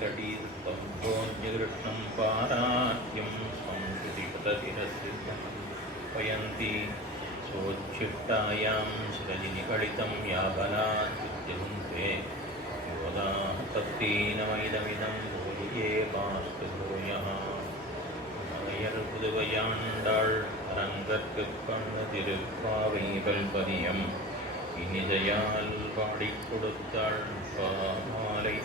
कटीर्थं भोज्यकृष्णं पाराख्यं संस्कृतिपततिरस्य पयन्ति सोच्छिष्टायां सृजिनिकडितं याबलाद्युज्यन्ते Yoda तत्तीनमैदमिदं भूये पास्तु भूयः மலையற்புதுவையாண்டாள் அரங்கற்குப்பண்ண திருப்பாவை கல்பதியம் இனிதையால் பாடிக் கொடுத்தாள் பாமாலை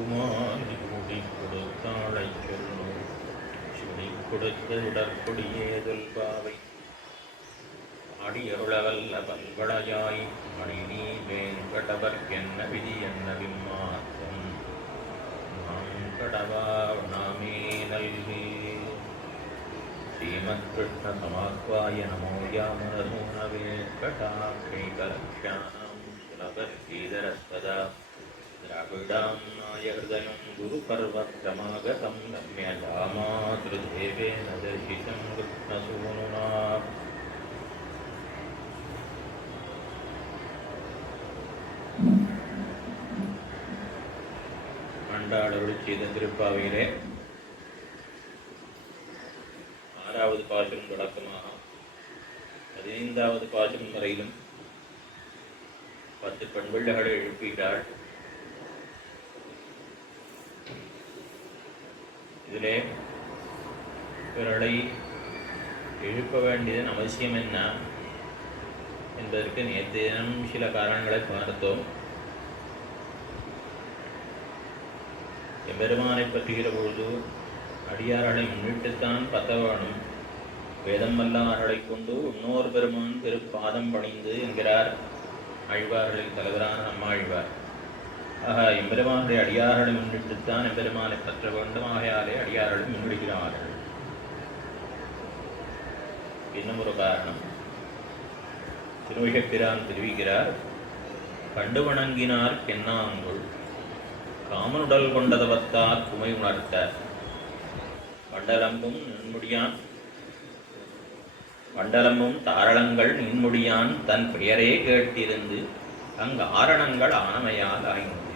உமாரி கூடிக் கொடுத்தாளைச் சொல்லும் சுடிக் கொடுத்த இடற்கொடியேதல் பாவை அடியருளவல்ல பல்வளையாய் மணினி வேங்கடவர்க்கென்ன விதி என்ன விம்மாத்தம் கடவாவணாமே நல்கி ஸ்ரீமத்கிருஷ்ணசமாத்வாய நமோ யாமனூனவே கடாக்கைகலக்ஷாணம் சுலபஸ்ரீதரஸ்வதா திராவிடாம் நாயஹிருதயம் குருபர்வக்ரமாகதம் ரம்யஜாமாத்ருதேவேன தர்ஷிதம் கிருஷ்ணசூனுனா ஆண்டாளருள் செய்த திருப்பாவையிலே 6வது பாசுரம் தொடக்கமாக 15வது பாசுரம் வரையிலும் 10 பண்பிள்ளைகளை எழுப்புகிறாள். இதிலே இவர்களை எழுப்ப வேண்டியதன் அவசியம் என்ன என்பதற்கு நேற்று தினம் சில காரணங்களை பார்த்தோம். எம்பெருமானை பற்றுகிற பொழுது அடியார்களை முன்னிட்டுத்தான் பத்தவானும் வேதம் வல்லார்களை கொண்டு இன்னொரு பெருமான் திருப்பாதம் பணிந்து என்கிறார் ஆழ்வார்களின் தலைவரான நம்மாழ்வார். ஆக எம்பெருமானுடைய அடியார்களை முன்னிட்டுத்தான் எம்பெருமானை பற்ற வேண்டும். ஆகையாலே அடியார்களை முன்னிடுகிறார்கள். இன்னும் ஒரு காரணம் திருவிழப்பிரான் தெரிவிக்கிறார். கண்டு வணங்கினார் கென்னாங்குள் காமனுடல் கொண்டதவத்தார் குமை உணர்த்த வண்டலம்பும் நின்முடியான் வண்டலம்பும் தாரளங்கள் நின்முடியான் தன் பெயரே கேட்டிருந்து அங்கு ஆரணங்கள் ஆனமையால் ஆய்ந்தது.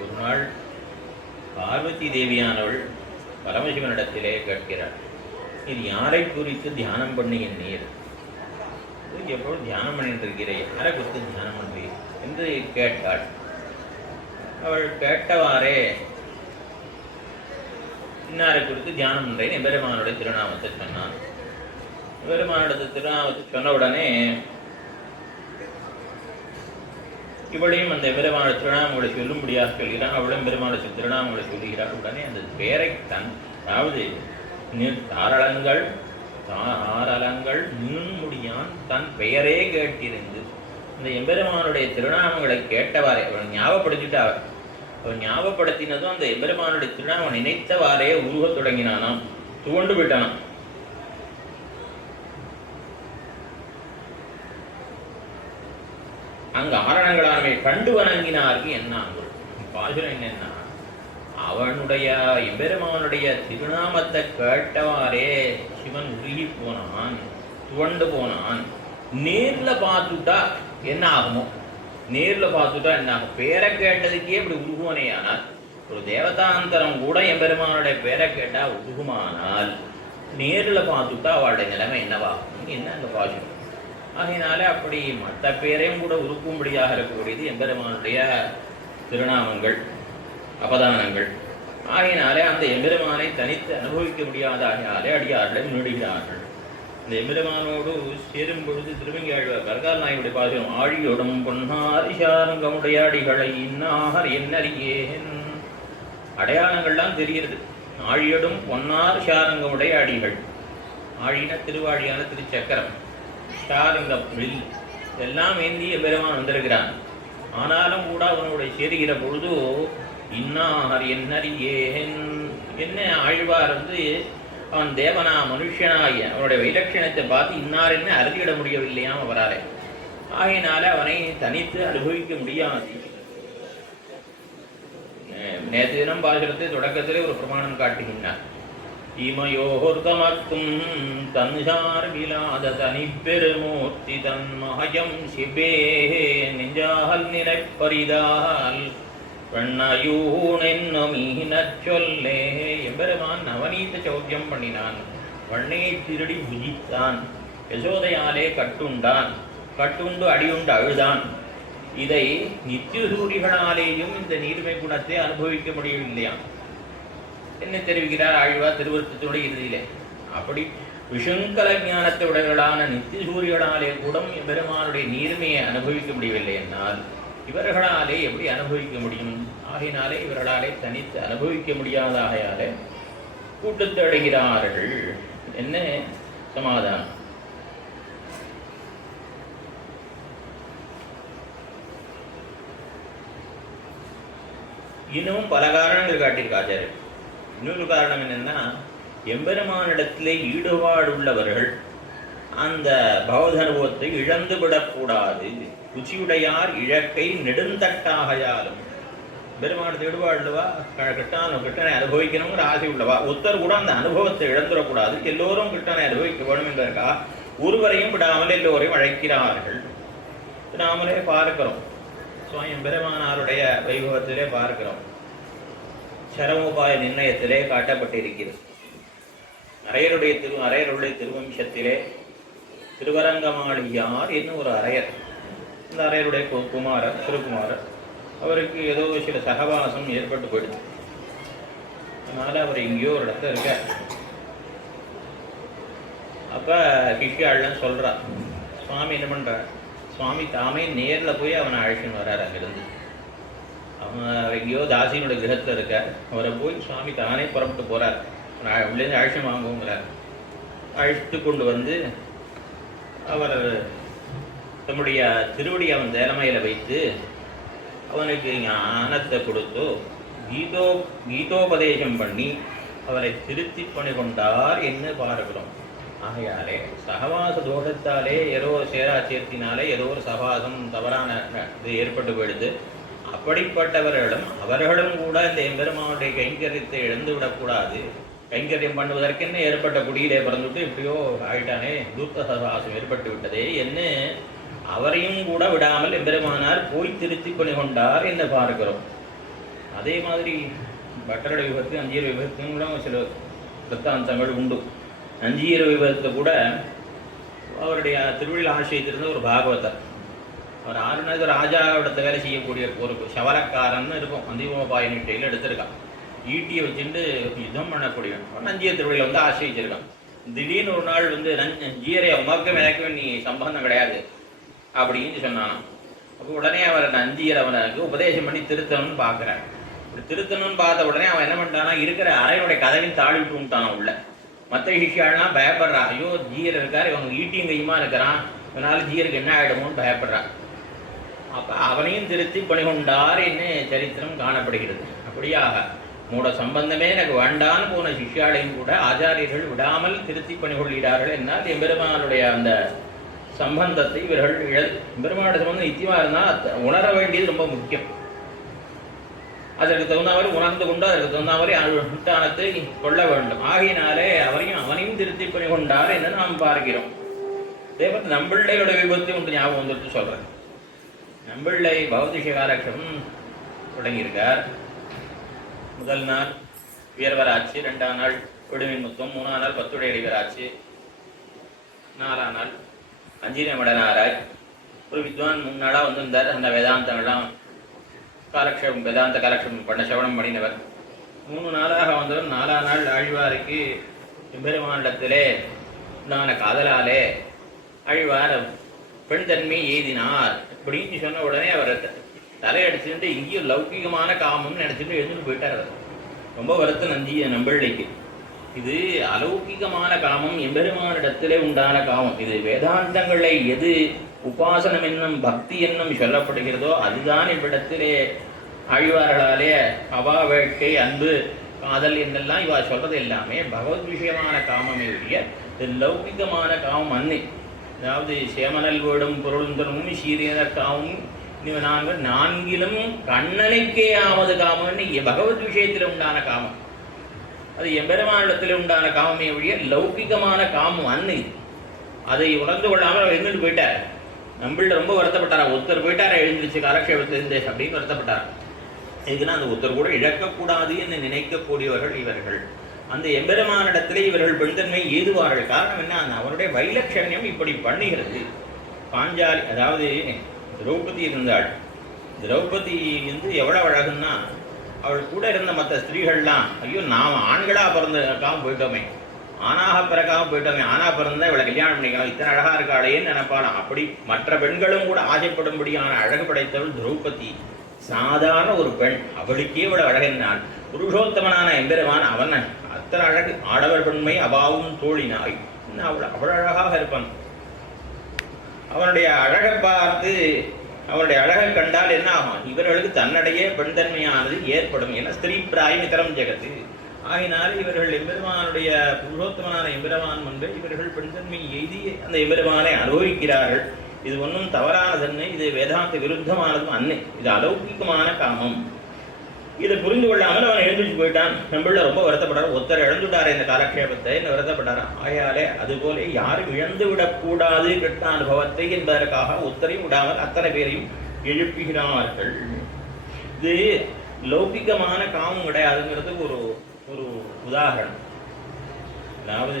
ஒரு நாள் பார்வதி தேவியானவள் பரமசிவனிடத்திலே கேட்கிறாள், இது யாரை குறித்து தியானம் பண்ணுகின்றீர்? எப்பொழுது தியானம் பண்ணிட்டு இருக்கிறேன், யாரை குறித்து தியானம் பண்ணுவீர் என்று கேட்டாள். அவள் கேட்டவாறே இன்னாரை குறித்து தியானம் பண்றேன் எம்பெருமானுடைய திருநாமத்தை சொன்னான். எம்பெருமானுடைய திருநாமத்தை சொன்ன உடனே இவளையும் அந்த எம்பெருமானுடைய திருநாமங்களை சொல்லும்படியாக சொல்கிறான். அவளும் பெருமானுடைய திருநாமங்களை சொல்லுகிறாள். உடனே அந்த பெயரை அதாவது தாரளங்கள் நின்முடியான் தன் பெயரே கேட்டிருந்து இந்த எம்பெருமானுடைய திருநாமங்களை கேட்டவாறே அவள் ஞாபகப்படுத்திட்டார். அவள் ஞாபகப்படுத்தினதும் அந்த எம்பெருமானுடைய திருநாமம் நினைத்தவாறே உருவத் தொடங்கினானாம், துவண்டு விட்டானாம். அங்கு ஆரணங்களானவை கண்டு வணங்கினார்கள். என்ன பாசுரம் என்னன்னா, அவனுடைய எம்பெருமானுடைய திருநாமத்தை கேட்டவாறே சிவன் உருகி போனான், துவண்டு போனான். நேர்ல பார்த்துட்டா என்ன ஆகுமோ, நேர்ல பார்த்துட்டா என்ன ஆகும்? பேரை கேட்டதுக்கே இப்படி உருகுவனே. ஆனால் ஒரு தேவதாந்தரம் கூட எம்பெருமானுடைய பேரை கேட்டா உருகுமானால் நேரில் பார்த்துட்டா அவளுடைய நிலைமை என்னவாகும்? என்ன அந்த பாசுரம். ஆகையினால அப்படி மற்ற பேரையும் கூட உருக்கும்படியாக இருக்கக்கூடியது எம்பெருமானுடைய திருநாமங்கள் அபதானங்கள். ஆகையினாலே அந்த எம்பெருமானை தனித்து அனுபவிக்க முடியாத ஆகையாலே அடியார்களை முன்னிடுகிறார்கள். இந்த எம்பெருமானோடு சேரும் பொழுது திருவங்கியாழ்வார் கர்கால் நாயுடைய பாசுரம், ஆழியோடும் பொன்னாரிசாரங்கமுடைய அடிகளை இன்னார் என்னறியேன். அடையாளங்கள்லாம் தெரிகிறது. ஆழியோடும் பொன்னார் சாரங்கமுடைய அடிகள். ஆழின திருவாழியான திருச்சக்கரம், சாரங்கம் வில் எல்லாம் ஏந்தி எம்பெருமான் வந்திருக்கிறான். ஆனாலும் கூட அவனுடைய சேருகிற பொழுது இன்னார் என்னறியேன். என்ன ஆழ்வார் அவன் தேவனா மனுஷனாய் அவனுடைய வைலட்சணத்தை பார்த்து இன்னார் என்ன அறுதியிட முடியவில்லையாம் அவராலே. ஆகையினால அவனை தனித்து அனுபவிக்க முடியாது. நேற்று தினம் பாசுரத்தை தொடக்கத்திலே ஒரு பிரமாணம் காட்டுகின்றார். இமயோர்தமக்கும் தன்சார்பிலாத தனி பெருமூர்த்தி தன் மகயம் சிபே நெஞ்சால் நினைப்பரிதால் வண்ணயூன் என்னும் ஈனச் சொல்லே. எம்பெருமான் நவநீத சௌக்கியம் பண்ணினான், வண்ணையை திருடி புஜித்தான், யசோதையாலே கட்டுண்டான், கட்டுண்டு அடியுண்டு அழுதான். இதை நித்தியசூரிகளாலேயும் இந்த நீர்மை குணத்தை அனுபவிக்க முடியவில்லையா? என்ன தெரிவிக்கிறார் ஆழ்வார் திருவருத்தத்தினுடைய இறுதியிலே. அப்படி விஷங்கல ஞானத்தை உடையவர்களான நித்தியசூரிகளாலே கூட பெருமானுடைய நீர்மையை அனுபவிக்க முடியவில்லை என்னால் இவர்களாலே எப்படி அனுபவிக்க முடியும்? ஆகினாலே இவர்களாலே தனித்து அனுபவிக்க முடியாதாகையாலே கூட்டத்தை அடைகிறார்கள். என்ன சமாதானம்? இன்னமும் பல காரணங்கள் காட்டியிருக்க ஆச்சாரியர். இன்னொரு காரணம் என்னன்னா, எம்பெருமானிடத்திலே ஈடுபாடு உள்ளவர்கள் அந்த பவதனுபவத்தை இழந்து விடக்கூடாது. ருச்சியுடையார் இழக்கை நெடுந்தட்டாகையாலும். பெருமானத்தை ஈடுபாடுள்ளவா கிட்டனை அனுபவிக்கணுங்கிற ஆசை உள்ளவா ஒருத்தர் கூட அந்த அனுபவத்தை இழந்துடக்கூடாது, எல்லோரும் கிட்டனை அனுபவிக்க வேண்டும் என்பதற்காக ஒருவரையும் விடாமல் எல்லோரையும் அழைக்கிறார்கள். நாமளே பார்க்கிறோம், சுவாமி பெருமானாருடைய வைபவத்திலே பார்க்கிறோம். சரமோபாய நிர்ணயத்திலே காட்டப்பட்டிருக்கிறது. அரையருடைய திருவம்சத்திலே திருவரங்கமாளியார் என்னும் ஒரு அரையர். இந்த அரையருடைய குமாரர் திருக்குமாரர், அவருக்கு ஏதோ சில சகவாசம் ஏற்பட்டு போயிடுது. அதனால அவர் எங்கேயோ ஒரு இடத்துல இருக்கார். அப்ப கிஷ்யாள்லாம் சொல்றார், சுவாமி என்ன பண்றார்? சுவாமி தாமே நேரில் போய் அவனை அழைச்சின்னு வர்றார். அங்கிருந்து அவன் எங்கேயோ தாசியனுடைய கிரகத்தில் இருக்கார். அவரை போய் சுவாமி தானே புறப்பட்டு போறார். உள்ளேருந்து அழைச்சி வாங்குங்கிறார். அழைத்து கொண்டு வந்து அவர் தம்முடைய திருவடி அவன் தலைமையில் வைத்து அவனுக்கு ஞானத்தை கொடுத்து கீதோபதேசம் பண்ணி அவரை திருத்தி பணி கொண்டார் என்று பார்க்கிறோம். ஆகையாலே சகவாச தோஷத்தாலே ஏதோ சேராச்சேர்த்தினாலே ஏதோ ஒரு சகவாசம் தவறான இது ஏற்பட்டு போயிடுது. அப்படிப்பட்டவர்களும் அவர்களும் கூட இந்த எம்பெருமானுடைய கைங்கரியத்தை இழந்து விடக்கூடாது. கைங்கரியம் பண்ணுவதற்கென்ன ஏற்பட்ட குடியிலே பிறந்துட்டு இப்படியோ ஆயிட்டானே, தூத்த சகவாசம் ஏற்பட்டு விட்டதே என்ன அவரையும் கூட விடாமல் எம்பெருமானார் போய் திருத்தி பணி கொண்டார் என்று பார்க்கிறோம். அதே மாதிரி பட்டருடைய விபத்து அஞ்சீர விபத்தும் கூட சில விற்த்தாந்தங்கள் உண்டு. அஞ்சீர விபத்தை கூட அவருடைய திருவிழா ஆசிரியத்திலிருந்து ஒரு பாகவதர், அவர் ஆறுனது ராஜாவிடத்தை வேலை செய்யக்கூடிய ஒரு சவரக்காரன்னு இருக்கும். அந்திமோபாய நிட்டையில் எடுத்திருக்கான். ஈட்டியை வச்சுட்டு யுத்தம் பண்ணக்கூடியவன் நஞ்சிய திருவிழையில் வந்து ஆசிரியிருக்கான். திடீர்னு ஒரு நாள் வந்து ஜீரை உமக்கும் எனக்கும் நீ சம்பந்தம் கிடையாது அப்படின்னு சொன்னான். அப்போ உடனே அவர் நஞ்சியர் அவனுக்கு உபதேசம் பண்ணி திருத்தணும்னு பார்க்குறான். இப்படி திருத்தணும்னு பார்த்த உடனே அவன் என்ன பண்ணிட்டானா, இருக்கிற அறையுடைய கதவையும் தாழி விட்டு விட்டான் உள்ள. மற்ற சிஷியாலாம் பயப்படுறா, ஐயோ ஜீயர் இருக்கார், இவங்க ஈட்டியும் கையுமா இருக்கிறான், இதனால ஜீயருக்கு என்ன ஆகிடுமோன்னு பயப்படுறான். அப்போ அவனையும் திருத்தி பணி கொண்டார் என்று சரித்திரம் காணப்படுகிறது. அப்படியாக மூட சம்பந்தமே எனக்கு வேண்டான்னு போன சிஷ்யாலையும் கூட ஆச்சாரியர்கள் விடாமல் திருத்தி பணி கொள்கிறார்கள். என்னால் எம்பெருமானுடைய அந்த சம்பந்தத்தை இவர்கள் எம்பெருமானுடைய சம்பந்தம் நித்தியமாக இருந்தால் உணர வேண்டியது ரொம்ப முக்கியம். அதற்கு தகுந்த மாதிரி உணர்ந்து கொண்டு அதற்கு தகுந்த மாதிரி அனுஷ்டானத்தை கொள்ள வேண்டும். ஆகையினாலே அவனையும் திருத்தி பணி கொண்டார் என்று நாம் பார்க்கிறோம். அதே பார்த்து நம்பிள்ளையோட விபத்து ஒன்று ஞாபகம் வந்துட்டு சொல்றேன். நம்பிள்ளை பௌதிகாலட்சம் தொடங்கியிருக்கார். முதல் நாள் வீரவராட்சி, 2ஆம் நாள் விடுவின் முத்தம், 3ஆம் நாள் பத்துடைய இடிவராட்சி, 4ஆம் நாள் அஞ்சீர மடனாராய் ஒரு வித்வான் 3 நாளாக வந்திருந்தார். அந்த வேதாந்தங்கள்லாம் வேதாந்த காலக்ஷேபம் பண்ண சவணம் பண்ணினவர். 3 நாளாக வந்தவர். 4ஆம் நாள் ஆழ்வாருக்கு எம்பெருமானிடத்திலே உண்டான காதலாலே ஆழ்வார் பெண் தன்மை எய்தினார் அப்படின்னு சொன்ன உடனே அவர் தலையடிச்சுட்டு இங்கேயும் லௌகிகமான காமம்னு நினைச்சிட்டு எழுந்துட்டு போயிட்டார். அவர் ரொம்ப வருத்தம் நம்பிள்ளைக்கு. இது அலௌகிகமான காமம், எம்பெருமானிடத்திலே உண்டான காமம். இது வேதாந்தங்களை எது உபாசனம் என்னும் பக்தி என்னும் சொல்லப்படுகிறதோ அதுதான் இவ்விடத்திலே ஆழ்வார்களாலே அவா வேட்கை அன்பு காதல் என்னெல்லாம் இவா சொல்றது எல்லாமே பகவத் விஷயமான காமமே உரிய லௌகிகமான காமம் அன்னை. அதாவது சேமனல் வேடும் பொருள் தரும் சீரியன காமம் நாங்கள் 4லும் கண்ணனுக்கே ஆவது காமம்னு பகவத் விஷயத்தில் உண்டான காமம். அது எம்பெருமானிடத்தில் உண்டான காமமே ஒழிய லௌகிகமான காமம் அன்னை. அதை உணர்ந்து கொள்ளாமல் அவர் எழுந்துட்டு போயிட்டார். நம்மள்ட ரொம்ப வருத்தப்பட்டாரா, ஒருத்தர் போயிட்டாரா எழுந்துருச்சு காலக்ஷேபத்திலிருந்து அப்படின்னு வருத்தப்பட்டார். இதுக்குன்னா அந்த ஒருத்தர் கூட இழக்கக்கூடாது என்று நினைக்கக்கூடியவர்கள் இவர்கள். அந்த எம்பெருமானிடத்திலே இவர்கள் பெண்தன்மை ஏதுவார்கள். காரணம் என்ன? அவருடைய வைலட்சண்யம் இப்படி பண்ணுகிறது. பாஞ்சாலி, அதாவது திரௌபதி இருந்தாள். திரௌபதி எவ்வளவு அழகுன்னா, அவள் கூட இருந்த மற்ற ஸ்திரீகள்லாம், ஐயோ நாம் ஆண்களாக பிறந்தக்காம போயிட்டோமே, ஆணாக பிறக்காம போயிட்டோமே, ஆணா பிறந்தா இவளை கல்யாணம் பண்ணிக்கலாம், இத்தனை அழகா இருக்காளேன்னு நினைப்பாளாம். அப்படி மற்ற பெண்களும் கூட ஆசைப்படும்படியான அழகு படைத்தவள் திரௌபதி. சாதாரண ஒரு பெண், அவளுக்கே இவ்வளவு அழகினாள். புருஷோத்தமனான எம்பெருமான் அவன் அத்தனை அழகு. ஆடவர் பெண்மை அபாவும் தோழினாய், அவள் அழகாக இருப்பான். அவனுடைய அழகை பார்த்து, அவனுடைய அழகை கண்டால் என்ன ஆகும்? இவர்களுக்கு தன்னிடையே பெண்தன்மையானது ஏற்படும். ஏன்னா ஸ்திரீ பிராயம் இதரம் ஜெகத்து. ஆகினால் இவர்கள் எம்பெருமானுடைய புருஷோத்தமனான எம்பெருமான் வந்து இவர்கள் பெண்தன்மை எய்தி அந்த எம்பெருமானை அனுபவிக்கிறார்கள். இது ஒன்றும் தவறானதன்னு, இது வேதாந்த விருத்தமானதும் அன்னை. இது அலௌகிகமான காமம். இதை புரிந்து கொள்ளாமல் அவன் எழுந்துச்சு போயிட்டான். நம்மள ரொம்ப வருத்தப்பட்டார். ஒருத்தர் இழந்துட்டார் இந்த காலக்ஷேபத்தை, என்ன வருத்தப்பட்டார். ஆயாலே அதுபோல யாரும் இழந்து விடக்கூடாது கிருஷ்ண அனுபவத்தை என்பதற்காக ஒத்தரையும் விடாமல் அத்தனை பேரையும் எழுப்புகிறார்கள். இது லௌகிகமான காமம் கிடையாதுங்கிறதுக்கு ஒரு உதாரணம். அதாவது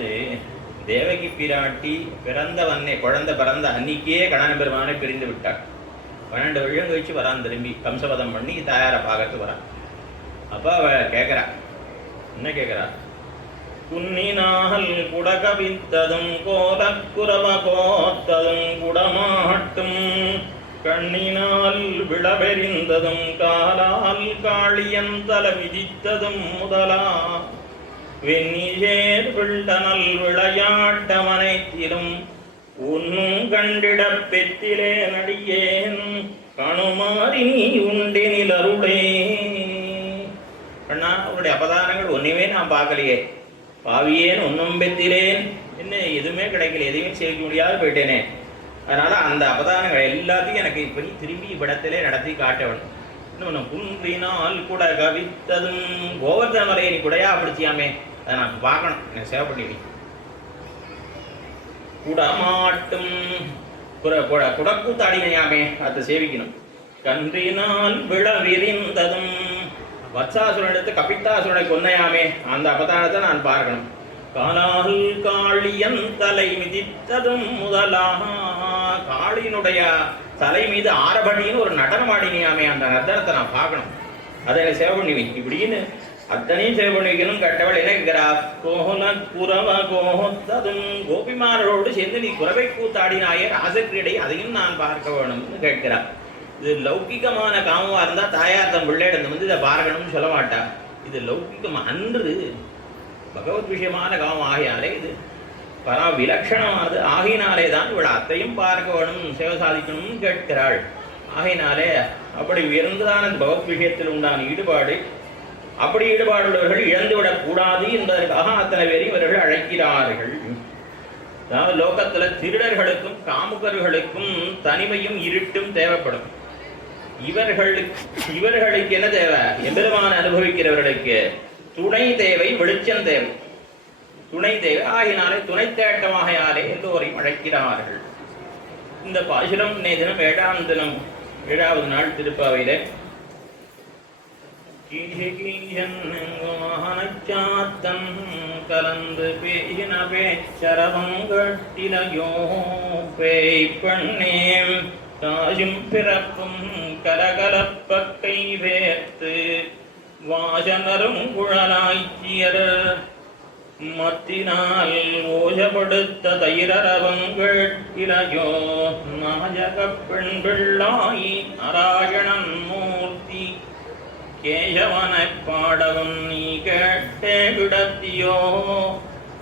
தேவகி பிராட்டி பிறந்தவன்னே, குழந்தை பிறந்த அன்னைக்கே கணவன் பெருமானை பிரிந்து விட்டார். 12 வருஷம் கழிச்சு வரான் திரும்பி, கம்சவதம் பண்ணி தாயாரை பார்க்கறதுக்கு வரான். அப்ப அவ கேட்கிறா, என்ன கேட்கிறா? குன்னினால் குடகவித்ததும் கோலக்குரவ கோத்ததும் குடமாட்டும் கண்ணினால் விளவெறிந்ததும் காலால் காளியன் தல விதித்ததும் முதலா வெண்ணியேர் விண்டனல் விளையாட்டமனைத்திலும் உன்னும் கண்டிட பெற்றிலே நடியேன் கணுமாறி நீ உண்டினில் அருளே. அண்ணா, அவருடைய அபதானங்கள் ஒன்றுமே நான் பார்க்கலையே, பாவியேன் ஒன்றும் பெற்றிலேன், என்ன எதுவுமே கிடைக்கல, எதையும் செய்ய முடியாது போயிட்டேனே. அதனால அந்த அபதானங்கள் எல்லாத்தையும் எனக்கு இப்படி திரும்பி இவ்விடத்திலே நடத்தி காட்டவன். இன்னொன்று, குன்றினால் கூட கவித்ததும் கோவர்தன மலையை நீ குடையா பிடிச்சியாமே, அதை நான் பார்க்கணும், எனக்கு சேவை பண்ணி. குடமாட்டும் குடக்கூத்தாடினையாமே, அதை சேவிக்கணும். கன்றினால் விளவிரிந்ததும் வத்சாசுரன் எடுத்து கபித்தாசுரனை கொன்னையாமே, அந்த அபதானத்தை நான் பார்க்கணும். காலால் காளியன் தலை மிதித்ததும் முதலாக, காளியினுடைய தலை மீது ஆரபடின்னு ஒரு நடனம் ஆடினியாமே, அந்த நர்த்தனத்தை நான் பார்க்கணும், அதை சேவை பண்ணி வை இப்படின்னு அத்தனையும் சேவை பண்ணி வைக்கணும். கட்டவள் என்ன கேட்கிறா? கோல குரவ கோத்ததும், கோபிமாரோடு சேர்ந்து நீ குறவை கூத்தாடினாயே ராசக்கிரீடை, அதையும் நான் பார்க்க வேணும்னு கேட்கிறார். இது லௌகிகமான காமமாக இருந்தால் தாயார் தன் பிள்ளையிடம் இதை பார்க்கணும்னு சொல்ல மாட்டா. இது லௌகிகம் அன்று பகவத் விஷயமான காமம் ஆகியாலே இது பரா விலட்சணமானது. ஆகினாலே தான் இவள் அத்தையும் பார்க்க வேணும், சேவை சாதிக்கணும்னு கேட்கிறாள். ஆகினாலே அப்படி உயர்ந்ததான பகவத் விஷயத்தில் உண்டான ஈடுபாடு, அப்படி ஈடுபாடுள்ளவர்கள் இழந்துவிடக் கூடாது என்பதற்காக அத்தனை பேரையும் இவர்கள் அழைக்கிறார்கள். அதாவது லோகத்தில் திருடர்களுக்கும் காமுகர்களுக்கும் தனிமையும் இருட்டும் தேவைப்படும். இவர்களுக்கு என்ன தேவை? எம்பெருமான அனுபவிக்கிறவர்களுக்கு துணை தேவை, வெளிச்சம் தேவை, துணை தேவை. ஆகினாலே துணை தேட்டமாக யாரே எல்லோரையும் அழைக்கிறார்கள். இந்த பாசுரம் தினம் 7ஆம் தினம் 7வது நாள் திருப்பாவையிலே சாத்தம் கலந்து பேசின பேச்சரவம் கட்டிலையோ பேய்ப்பண்ணேம் தாயும் பிறப்பும் கலகலப்பக்கை வேர்த்து வாசனரும் குழலாய்ச்சியர் மத்தினால் ஓஜப்படுத்த தைரரவங்கள் இளையோ நாயக பெண் பிள்ளாயி நாராயணன் மூர்த்தி கேசவனை பாடவும் நீ கேட்டே விடத்தியோ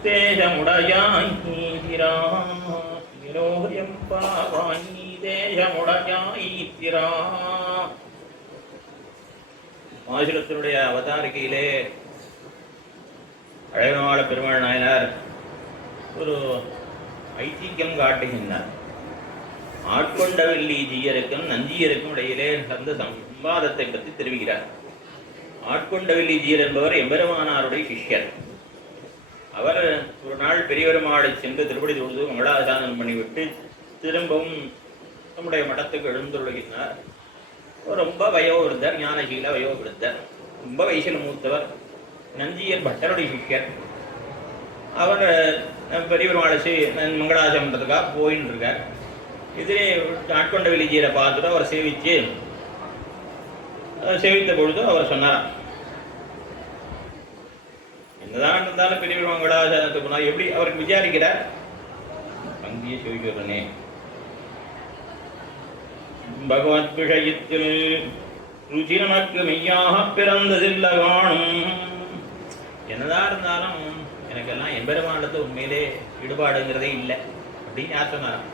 தேசமுடையாயிரா பாவாயி தேசமுடையாயிரா. மாசுரத்தினுடைய அவதாரிகையிலே அழகமாள பெருமாள் நாயனார் ஒரு ஐதீகம் காட்டுகின்றார். ஆட்கொண்டவல்லி ஜீயருக்கும் நஞ்சியருக்கும் இடையிலே நடந்த சம்வாதத்தை பற்றி தெரிவிக்கிறார். ஆட்கொண்டவல்லி ஜீயர் என்பவர் எம்பெருமானாருடைய சிஷ்யர். அவர் ஒரு நாள் பெரியவருமாளை சென்று திருப்படி தொழுது மங்களாசாசனம் பண்ணிவிட்டு திரும்பவும் நம்முடைய மடத்துக்கு எழுந்துள்ளார். ரொம்ப வயோவிருத்தர், ஞானசீல வயோவிருத்தர், ரொம்ப வயசில் மூத்தவர், நஞ்சியர் பட்டருடைய சிஷ்யர். அவர் பெரியவருமான மங்களாசமன்றதுக்காக போயின்னு இருக்கார். இதே ஆட்கொண்ட வில்லிஜியரை பார்த்துட்டு அவர் சேவித்த பொழுது அவர் சொன்னாராம், என்னதான் இருந்தாலும் பெரியவர் மங்களாசாரத்துக்கு போனால் எப்படி அவருக்கு விசாரிக்கிறார். அங்கேயே சேவிக்கிறனே, பகவத் விஷயத்தில் ருச்சி நமக்கு மெய்யாக பிறந்ததில்லை காணும். என்னதான் இருந்தாலும் எனக்கெல்லாம் எம்பெருமானத்தை உண்மையிலே ஈடுபாடுங்கிறதே இல்லை அப்படின்னு யார் சொன்னார்?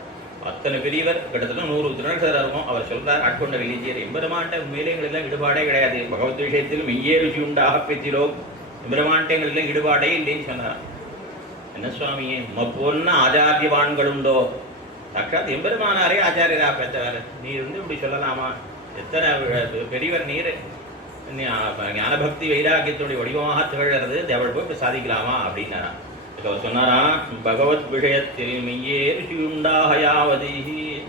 அத்தனை பெரியவர், கிட்டத்தட்ட 100 திருநட்சத்திரம் இருக்கும். அவர் சொல்றார், ஆட்கொண்ட வில்லிஜியர், எம்பெருமான்ட்ட உண்மையிலே எங்களுக்கெல்லாம் ஈடுபாடே கிடையாது, பகவத் விஷயத்தில் மெய்யே ருச்சி உண்டாக பெற்றிலோ, எம்பெருமான்ட்ட எங்களுக்கெல்லாம் ஈடுபாடே இல்லைன்னு சொன்னார். என்ன சுவாமியே, பொண்ணு ஆச்சாரியவான்கள் உண்டோ? சாட்சாத் எம்பெருமானாரே ஆச்சாரியரா பெற்றவர், நீர் இப்படி சொல்லலாமா? எத்தனை பெரியவர் நீர், ஞானபக்தி வைராக்கியத்துடைய வடிவமாக திகழ்கிறது, தேவள் போய் இப்படி சாதிக்கலாமா அப்படின்னாரா. அவர் சொன்னாரா, பகவத் விஷயத்தில் மெய்யே ருச்சியுண்டாகயாவதி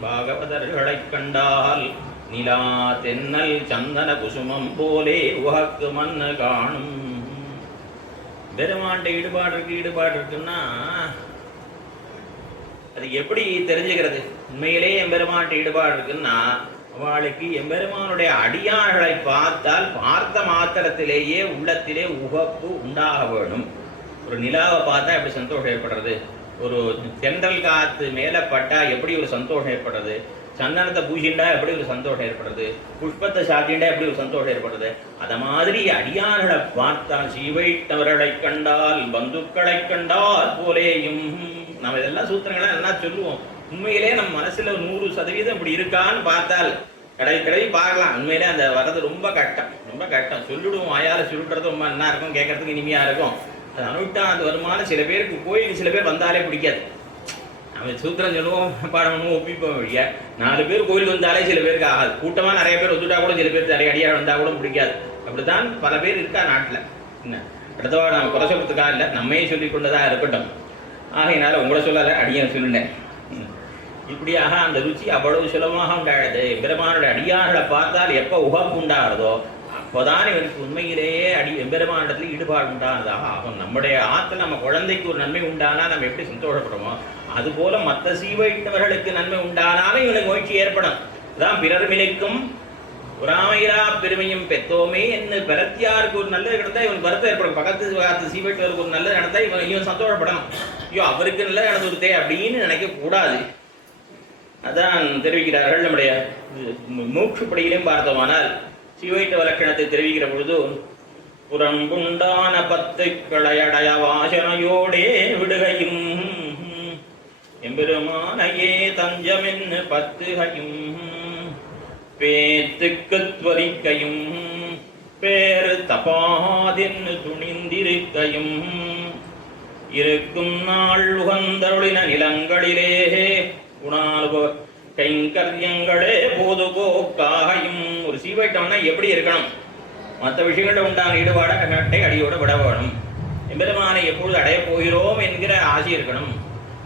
பாகவதர்களை கண்டால் நிலா தென்னல் சந்தன குசுமம் போலே உகக்கு மண்ணு காணும். பெருமாண்ட ஈடுபாடு இருக்குன்னா அது எப்படி தெரிஞ்சுக்கிறது? உண்மையிலே எம்பெருமான்ட்ட ஈடுபாடு இருக்குன்னா அவளுக்கு எம்பெருமானுடைய அடியார்களை பார்த்தால் பார்த்த மாத்திரத்திலேயே உள்ளத்திலே உகப்பு உண்டாக வேணும். ஒரு நிலாவை பார்த்தா எப்படி சந்தோஷம் ஏற்படுறது, ஒரு தென்றல் காத்து மேலே பட்டா எப்படி ஒரு சந்தோஷம் ஏற்படுறது, சந்தனத்தை பூசிண்டா எப்படி ஒரு சந்தோஷம் ஏற்படுறது, புஷ்பத்தை சாத்திண்டா எப்படி ஒரு சந்தோஷம் ஏற்படுறது, அத மாதிரி அடியார்களை பார்த்தால் சீவைட்டவர்களை கண்டால் பந்துக்களை கண்டால் போலேயும். நம்ம இதெல்லாம் சூத்திரங்களா எல்லாம் சொல்லுவோம். உண்மையிலே நம்ம மனசுல 100% இப்படி இருக்கான்னு பார்த்தால் கடை பார்க்கலாம். உண்மையிலே அந்த வர்றது ரொம்ப கஷ்டம். சொல்லிடுவோம், வாயால சொல்லிடுறது ரொம்ப நல்லா இருக்கும், கேட்கறதுக்கு இனிமையா இருக்கும். அது அனுவிட்டா அது வருமானம் சில பேருக்கு கோயிலுக்கு சில பேர் வந்தாலே பிடிக்காது. நம்ம சூத்திரம் சொல்லுவோம், பாடணும், ஒப்பிப்போம் வழியா 4 பேர் கோயிலுக்கு வந்தாலே சில பேருக்கு ஆகாது. கூட்டமா நிறைய பேர் ஒத்துட்டா கூட சில பேர் நிறைய அடியார் வந்தா கூட பிடிக்காது. அப்படித்தான் பல பேர் இருக்கா நாட்டில். என்ன அடுத்தவா நம்ம குறை சொல்றதுக்காக இல்லை, நம்மையே சொல்லி கொண்டுதான் இருக்கட்டும். ஆகையினால உங்களை சொல்லலை, அடியார் சொல்லிட்டேன். இப்படியாக அந்த ருச்சி அவ்வளவு சுலபமாக உண்டாடுது. எம்பெருமானுடைய அடியார்களை பார்த்தால் எப்போ உகப்பு உண்டாகிறதோ அப்போதான் இவருக்கு உண்மையிலேயே எம்பெருமானிடத்தில் ஈடுபாடு உண்டானதாக ஆகும். நம்முடைய ஆற்றுல நம்ம குழந்தைக்கு ஒரு நன்மை உண்டானா நம்ம எப்படி சந்தோஷப்படுறோமோ அதுபோல மற்ற சீவையிட்டவர்களுக்கு நன்மை உண்டானாலும் இவனுக்கு மகிழ்ச்சி ஏற்படும். அதான் பிறர் மிளைக்கும் உராமையிலா பெருமையும் பெத்தோமே என்று பெறத்தியாருக்கு ஒரு நல்லது நடந்தா இவன் வருத்தம் ஏற்படும். பக்கத்து சீவைட்டவருக்கு ஒரு நல்லது நடந்தா இவன் சந்தோஷப்படணும். ஐயோ அவருக்கு நல்லது நடந்துருத்தே அப்படின்னு நினைக்க கூடாது. அதான் தெரிவிக்கிறார்கள். நம்முடைய மூச்சுப்படியிலும் பார்த்தோமானால் சீவைட்ட லட்சணத்தை தெரிவிக்கிற பொழுது புறம்புண்டான 10 களையடைய வாசனையோடே விடுகையும் எம்பெருமானையே தஞ்சமென்னு 10கையும் பேத்துக்கு துவரிக்கையும் பேரு தபாதென்னு துணிந்திருக்கையும் இருக்கும் நாள் உகந்தருளின நிலங்களிலே குணானுபவ கைங்கரியங்களே போதுபோக்காகையும். ஒரு சீவைட்டம்னா எப்படி இருக்கணும்? மற்ற விஷயங்கள்ல உண்டான ஈடுபாட கட்டை அடியோட விட வேணும். எம்பெருமானை எப்பொழுது அடையப் போகிறோம் என்கிற ஆசை இருக்கணும்.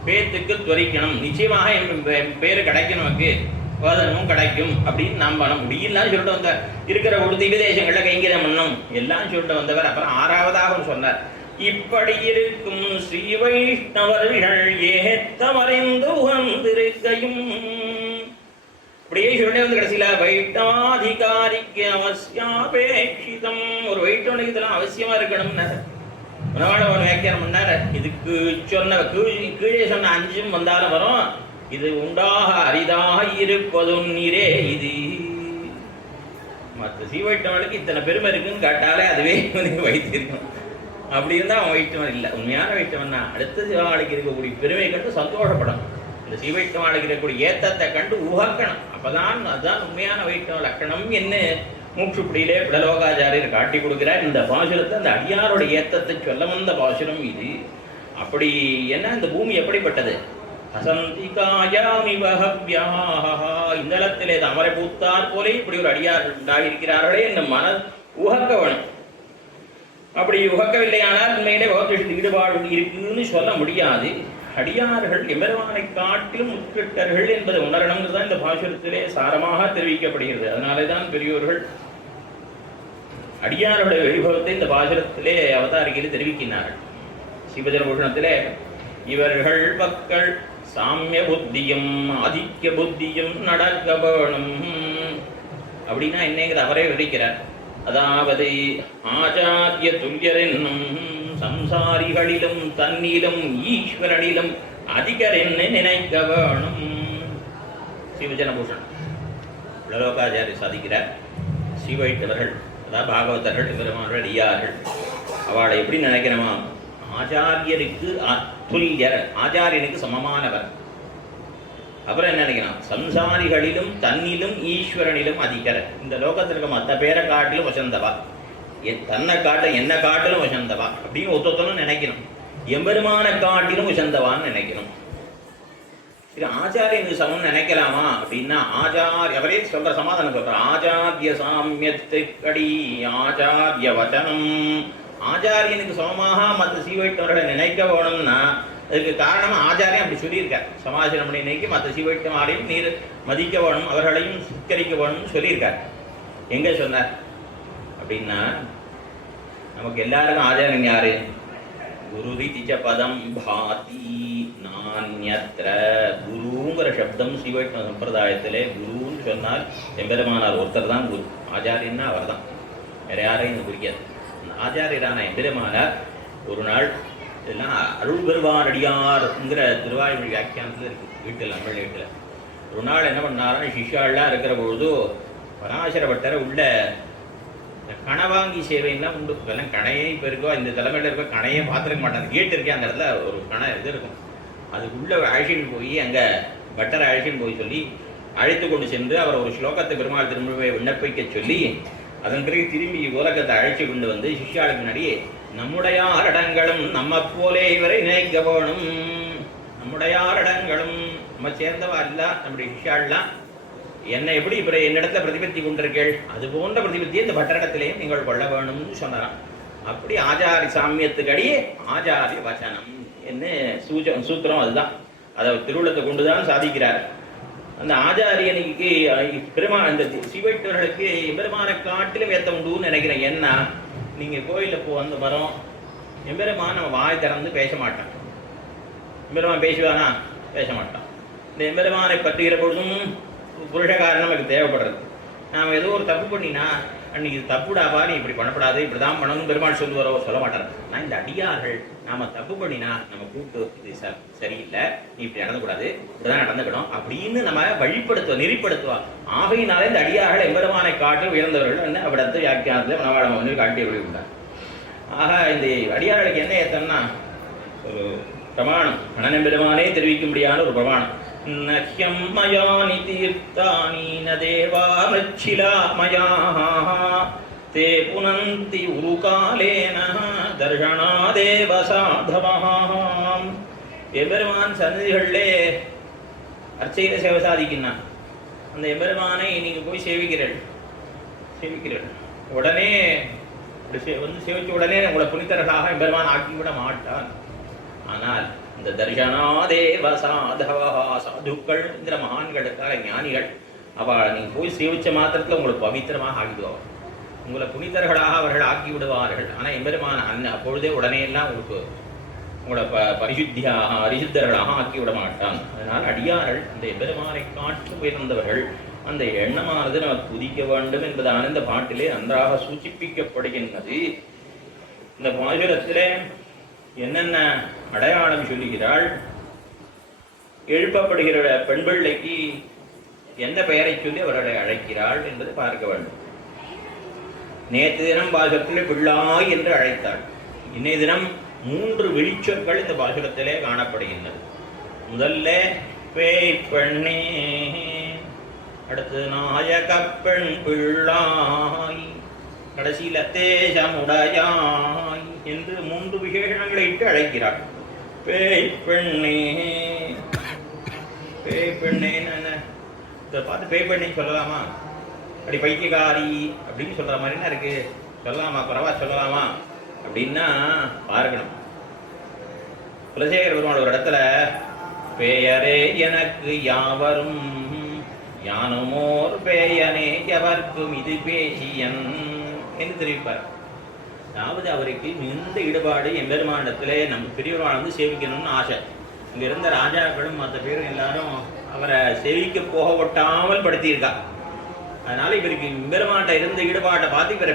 பேத்துக்கு துவரிக்கணும். நிச்சயமாக என் பேரு கிடைக்கும், நமக்கு வாதனமும் கிடைக்கும் அப்படின்னு நாம் பண்ண முடியலாம் சொல்லிட்டு வந்தார். இருக்கிற ஒரு திவ்ய தேசங்கள்ல கைங்கரியம் பண்ணணும் எல்லாம் சொல்லிட்டு வந்தவர். அப்புறம் 6வதாக சொன்னார், இப்படி இருக்கும் ஸ்ரீ வைஷ்ணவர்கள் ஏத்தமறிந்து உகந்திருக்கையும். அப்படியே சொல்லிட்டே வந்து கடைசியில வைஷ்ணவாதிகாரிக்கு அவசியாபேட்சிதம். ஒரு வைஷ்ணவனுக்கு இதெல்லாம் அவசியமா இருக்கணும்னு உணவாளவன் வியாக்கியானம் பண்ணார். இதுக்கு சொன்ன கீழே சொன்ன 5 வந்தாலும் வரும். இது உண்டாக அரிதாக இருப்பதும் நீரே இது. மற்ற சீவைட்டவனுக்கு இத்தனை பெருமை இருக்குன்னு கேட்டாலே அதுவே வைத்திருக்கணும். அப்படி இருந்தால் அவன் வைட்டவன் இல்லை. உண்மையான வைட்டவன்னா அடுத்த சிவாளுக்கு இருக்கக்கூடிய பெருமை கண்டு சந்தோஷப்படணும். இந்த சீவைட்டவாளுக்கு இருக்கக்கூடிய ஏத்தத்தை கண்டு உகக்கணும். அப்பதான் அதுதான் உண்மையான வைட்டவ லட்சணம் என்ன மூச்சுப்படியிலே பிடலோகாச்சாரியர் காட்டி கொடுக்கிறார். இந்த பாசுரத்தை அந்த அடியாரோட ஏத்தத்தை சொல்ல வந்த பாசுரம் இது. அப்படி என்ன இந்த பூமி எப்படிப்பட்டது? அசந்திகாயாமி வஹவ்யாஹா. இந்த இடத்திலே தாமரை பூத்தார் போலே இப்படி ஒரு அடியார் உண்டாகியிருக்கிறார்களே இந்த மன உகக்க வேணும். அப்படி உகக்கவில்லையானால் உண்மையிலே பகவத் விஷயத்தில் ஈடுபாடு இருக்குன்னு சொல்ல முடியாது. அடியார்கள் எம்பெருமானை காட்டிலும் உட்கிட்டர்கள் என்பதை உணரணுங்கிறது தான் இந்த பாசுரத்திலே சாரமாக தெரிவிக்கப்படுகிறது. அதனாலே தான் பெரியோர்கள் அடியாருடைய வைபவத்தை இந்த பாசுரத்திலே அவதாரிகையில் தெரிவிக்கிறார்கள். சிவஜனபூஷணத்திலே இவர்கள் மக்கள் சாமிய புத்தியும் ஆதிக்க புத்தியும் நடக்க வேணும் அப்படின்னா என்னங்கிறது அவரே விவரிக்கிறார். அதாவது ஆச்சாரிய துல்யர் என்னும் சம்சாரிகளிலும் தன்னிலும் ஈஸ்வரனிலும் அதிகர் என்ன நினைக்க வேணும். சிவஜனபூஷன் உலலோகாச்சாரி சாதிக்கிறார். சிவைட்டவர்கள் அதாவது பாகவதர்கள் பெருமாள் அடியார்கள் அவளை எப்படி நினைக்கணுமா? ஆச்சாரியருக்கு துல்யர், ஆச்சாரியனுக்கு சமமானவர். அப்புறம் என்ன நினைக்கணும்? சம்சாரிகளிலும் தன்னிலும் ஈஸ்வரனிலும் அதிகர். இந்த லோகத்தில் இருக்க மற்ற பேரை காட்டிலும் வசந்தவா, தன்னை காட்ட என்ன காட்டிலும் வசந்தவா அப்படின்னு ஒத்தொத்தனும் நினைக்கணும். எம்பெருமான காட்டிலும் வசந்தவான்னு நினைக்கணும். இது ஆச்சாரியனுக்கு சமம் நினைக்கலாமா அப்படின்னா அவரே சொல்ற சமாதானம் சொல்ற ஆச்சாரிய சாமியத்துக்கடி ஆச்சாரிய வச்சனம். ஆச்சாரியனுக்கு சமமாக மற்ற சீவைட்டவர்களை நினைக்க வேணும்னா அதுக்கு காரணம் ஆச்சாரியம் அப்படி சொல்லியிருக்கார். சமாஜனம் பண்ணி நினைக்கி மற்ற சீவைட்டமாரையும் நீர் மதிக்க வேணும், அவர்களையும் சுத்தரிக்க வேணும்னு சொல்லியிருக்கார். எங்க சொன்னார் அப்படின்னா நமக்கு எல்லாருக்கும் ஆச்சாரியன் யாரு? குருதி திச்ச பதம் பாதி நான்யத்ர. குருங்கிற சப்தம் சீவைட்ட சம்பிரதாயத்திலே குருன்னு சொன்னால் எம்பெருமானார் ஒருத்தர் தான் குரு. ஆச்சாரியன்னா அவர் தான், வேற யாரையும் குறிக்காது. ஆச்சாரியரான எம்பெருமானார் ஒரு நாள் இதெல்லாம் அருள் பெருவானடியார்ங்கிற திருவாய்மொழி வியாக்கியானத்தில் இருக்குது வீட்டில், நம்ம வீட்டில். ஒரு நாள் என்ன பண்ணாருன்னா சிஷ்யாலாம் இருக்கிற பொழுது பராசர பட்டரை உள்ள கணவாங்கி சேவைன்னா உண்டு. இப்பெல்லாம் கணையே இப்போ இருக்கோ இந்த தலைமையில் இருக்க கணையே பார்த்துருக்க மாட்டாங்க. கேட்டு இருக்கேன் அந்த இடத்துல ஒரு கணை இது இருக்கும். அதுக்குள்ளே அழைச்சின்னு போய் அங்கே பட்டரை அழைச்சின்னு போய் சொல்லி அழைத்து கொண்டு சென்று அவர் ஒரு ஸ்லோகத்தை பெருமாள் திரும்ப விண்ணப்பிக்க சொல்லி அதன் பிறகு திரும்பி உலகத்தை அழைச்சி கொண்டு வந்து சிஷ்யாளுக்கு முன்னாடி நம்முடைய ஆரடங்களும் நம்ம போலே இவரை நினைக்க வேணும். நம்முடைய ஆரடங்களும் நம்ம சேர்ந்தவா இல்ல, நம்முடைய சிஷ்யாள்லாம் என்னை எப்படி இப்போ என்னிடத்துல பிரதிபத்தி கொண்டிருக்கீள் அது போன்ற பிரதிபத்தியை இந்த பட்டரிடத்திலேயும் நீங்கள் கொள்ள வேணும்னு சொன்னாராம். அப்படி ஆச்சாரி சாமியத்துக்கடியே ஆச்சாரிய வச்சனம் என்ன சூத்திரம் அதுதான். அதை திருவுள்ளத்தை கொண்டுதான் சாதிக்கிறார். அந்த ஆச்சாரியனுக்கு இந்த சிவைட்டவர்களுக்கு எம்பெருமான காட்டிலும் ஏற்ற உண்டுன்னு நினைக்கிறேன். ஏன்னா நீங்கள் கோயிலில் வந்து வரோம், எம்பெருமான் நம்ம வாய் திறந்து பேச மாட்டான். எம்பெருமான் பேசுவானா? பேச மாட்டான். இந்த எம்பெருமானை பற்றுகிற பொழுதும் புருஷகாரன் நமக்கு தேவைப்படுறது. நாம் ஏதோ ஒரு தப்பு பண்ணினா அன்னைக்கு இது தப்புடாப்பா, நீ இப்படி பண்ணப்படாது, இப்படி தான் பண்ணணும் பெருமாள் சொல்லுவாரோ சொல்ல மாட்டார். நான் இந்த அடியார்கள் நாம் தப்பு பண்ணினா நம்ம கூப்பிட்டு இது சரியில்லை, நீ இப்படி நடந்துக்கூடாது, இப்படிதான் நடந்துக்கணும் அப்படின்னு நம்ம வழிப்படுத்துவோம், நெறிப்படுத்துவா. ஆகையினாலே இந்த அடியார்கள் எம்பெருமானை காட்டு உயர்ந்தவர்கள் என்ன அவிடத்து வியாக்கியானத்தில் மனவாளம் வந்து காட்டி விடுவிட்டார். ஆக இந்த அடியார்களுக்கு என்ன ஏத்தம்னா ஒரு பிரமாணம், கணனெம்பெருமானே தெரிவிக்க முடியாத ஒரு பிரமாணம். நஹ்யம் மயானி தீர்த்தானி ந தேவா மிருச்சிலா மயாஹ தே புனந்தி உருகாலேன தர்ஷனாதேவ சாதவஹ. எம்பெருமான் சன்னதிகளிலே அர்ச்சையில சேவை சாதிக்கின்றான். அந்த எம்பெருமானை நீங்கள் போய் சேவிக்கிறீர்கள் உடனே வந்து சேவிச்ச உடனே உங்களை புனிதர்களாக எம்பெருமான் ஆக்கிவிட மாட்டான். ஆனால் இந்த தர்ஷனாதேவ சாதவா சாதுக்கள் என்கிற மகான்களுக்காக ஞானிகள் அவள் நீங்கள் போய் சேவிச்ச மாத்திரத்தில் உங்களுக்கு பவித்திரமாக ஆகிடுவார்கள், உங்களை புனிதர்களாக அவர்கள் ஆக்கி விடுவார்கள். ஆனால் எம்பெருமான் அப்பொழுதே உடனே எல்லாம் உங்களை பரிசுத்தர்களாக ஆக்கி விட மாட்டான். அதனால் அடியார்கள் அந்த எம்பெருமானை காற்று உயர்ந்தவர்கள். அந்த எண்ணமானது நமக்கு குதிக்க வேண்டும் என்பதான இந்த பாட்டிலே நன்றாக சூச்சிப்பிக்கப்படுகின்றது. இந்த பாசுரத்திலே என்னென்ன அடையாளம் சொல்லுகிறாள், எழுப்பப்படுகிற பெண் பிள்ளைக்கு எந்த பெயரை சொல்லி அவர்களை அழைக்கிறாள் என்பதை பார்க்க வேண்டும். நேற்று தினம் பாசுரத்திலே பிள்ளாய் என்று அழைத்தாள். இன்னைய தினம் 3 வெளிச்சொற்கள் இந்த பாசுரத்திலே காணப்படுகின்றது. முதல்ல பேய் பெண்ணே, அடுத்தது நாயக பெண் பிள்ளாய், கடைசியில தேசமுடையாய் என்று 3 விசேஷங்களை இட்டு அழைக்கிறார். பேய் பெண்ணே, பேய் பெண்ணேன்னு இதை பார்த்து பேய் பெண்ணே சொல்லலாமா? அப்படி பைத்தியகாரி அப்படின்னு சொல்ற மாதிரி என்ன இருக்கு? சொல்லலாமா? பரவா சொல்லலாமா அப்படின்னா பார்க்கணும். குலசேகர பெருமாள் ஒரு இடத்துல பேயரே எனக்கு யாவரும் யானுமோர் பேயனே எவர்க்கும் இது பேசியன் என்று தெரிவிப்பார். அதாவது அவருக்கு மிகுந்த ஈடுபாடு எம்பெருமானிடத்திலே நம்ம பெரியவர்கள் வந்து சேவிக்கணும்னு ஆசை. இங்கே இருந்த ராஜாக்களும் மற்ற பேரும் எல்லாரும் அவரை சேவிக்க போக ஒட்டாமல் படுத்தியிருக்கா. அதனால இவருக்கு எம்பெருமான்கிட்ட இருந்த ஈடுபாட்டை பார்த்து இவரை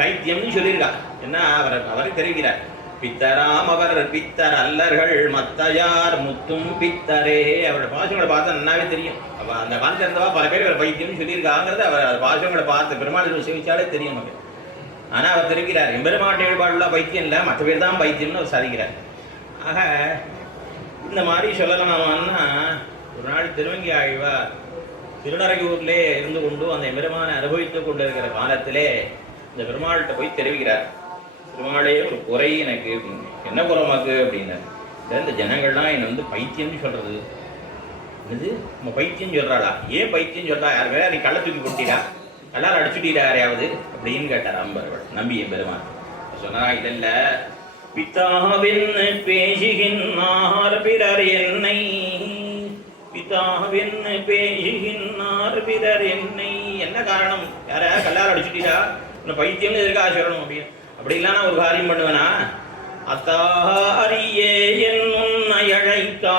பைத்தியம்னு சொல்லியிருக்கா. என்ன அவர் தெரிவிக்கிறார், பித்தராம் அவர் பித்தர் அல்லர்கள் மத்தையார் முத்தும் பித்தரே. அவரோட பாசங்களை பார்த்தா நன்னாவே தெரியும். அந்த காலத்தில் இருந்தவா பல பேர் இவர் பைத்தியம்னு சொல்லியிருக்காங்கிறது அவர் பாசங்களை பார்த்து பெருமாள் சேவிச்சாலே தெரியும் நமக்கு. ஆனால் அவர் தெரிவிக்கிறார் எம்பெருமாட்ட ஈடுபாடுள்ள பைத்தியம் இல்லை, மற்ற பேர் தான் பைத்தியம்னு அவர் சாதிக்கிறார். ஆக இந்த மாதிரி சொல்லலாமான்னா, ஒரு நாள் திருவங்கி ஆழ்வார் திருநறையூர்லே இருந்து கொண்டு அந்த எம்பெருமானை அனுபவித்துக் கொண்டு இருக்கிற காலத்திலே இந்த பெருமாள்கிட்ட போய் தெரிவிக்கிறார், பெருமாளே ஒரு குறை எனக்கு, என்ன குறமாக்கு அப்படின்னாரு. இந்த ஜனங்கள்லாம் என்னை வந்து பைத்தியம்னு சொல்றது. இது நம்ம பைத்தியம் சொல்றாளா? ஏன் பைத்தியம் சொல்றா? யார் வேற நீ கள்ள தூக்கி கொட்டிடா, எல்லாரும் அடிச்சுட்டீரா யாரையாவது அப்படின்னு கேட்டார் அம்பர்கள் நம்பி பெருமான். சொன்னா இதல்ல, பிதாவின் பேசுகின்றார் பிறர் என்னை, பிதாவின் பேசுகின்றார் பிறர் என்னை. என்ன காரணம்? யாரையா கல்லாரம் அடிச்சுட்டீரா, இன்னும் பைத்தியம்னு எதுக்காக சொல்லணும் அப்படின்னு? அப்படி இல்லைன்னா ஒரு காரியம் பண்ணுவேனா, அத்தாரியே என் உன்னை அழைக்கா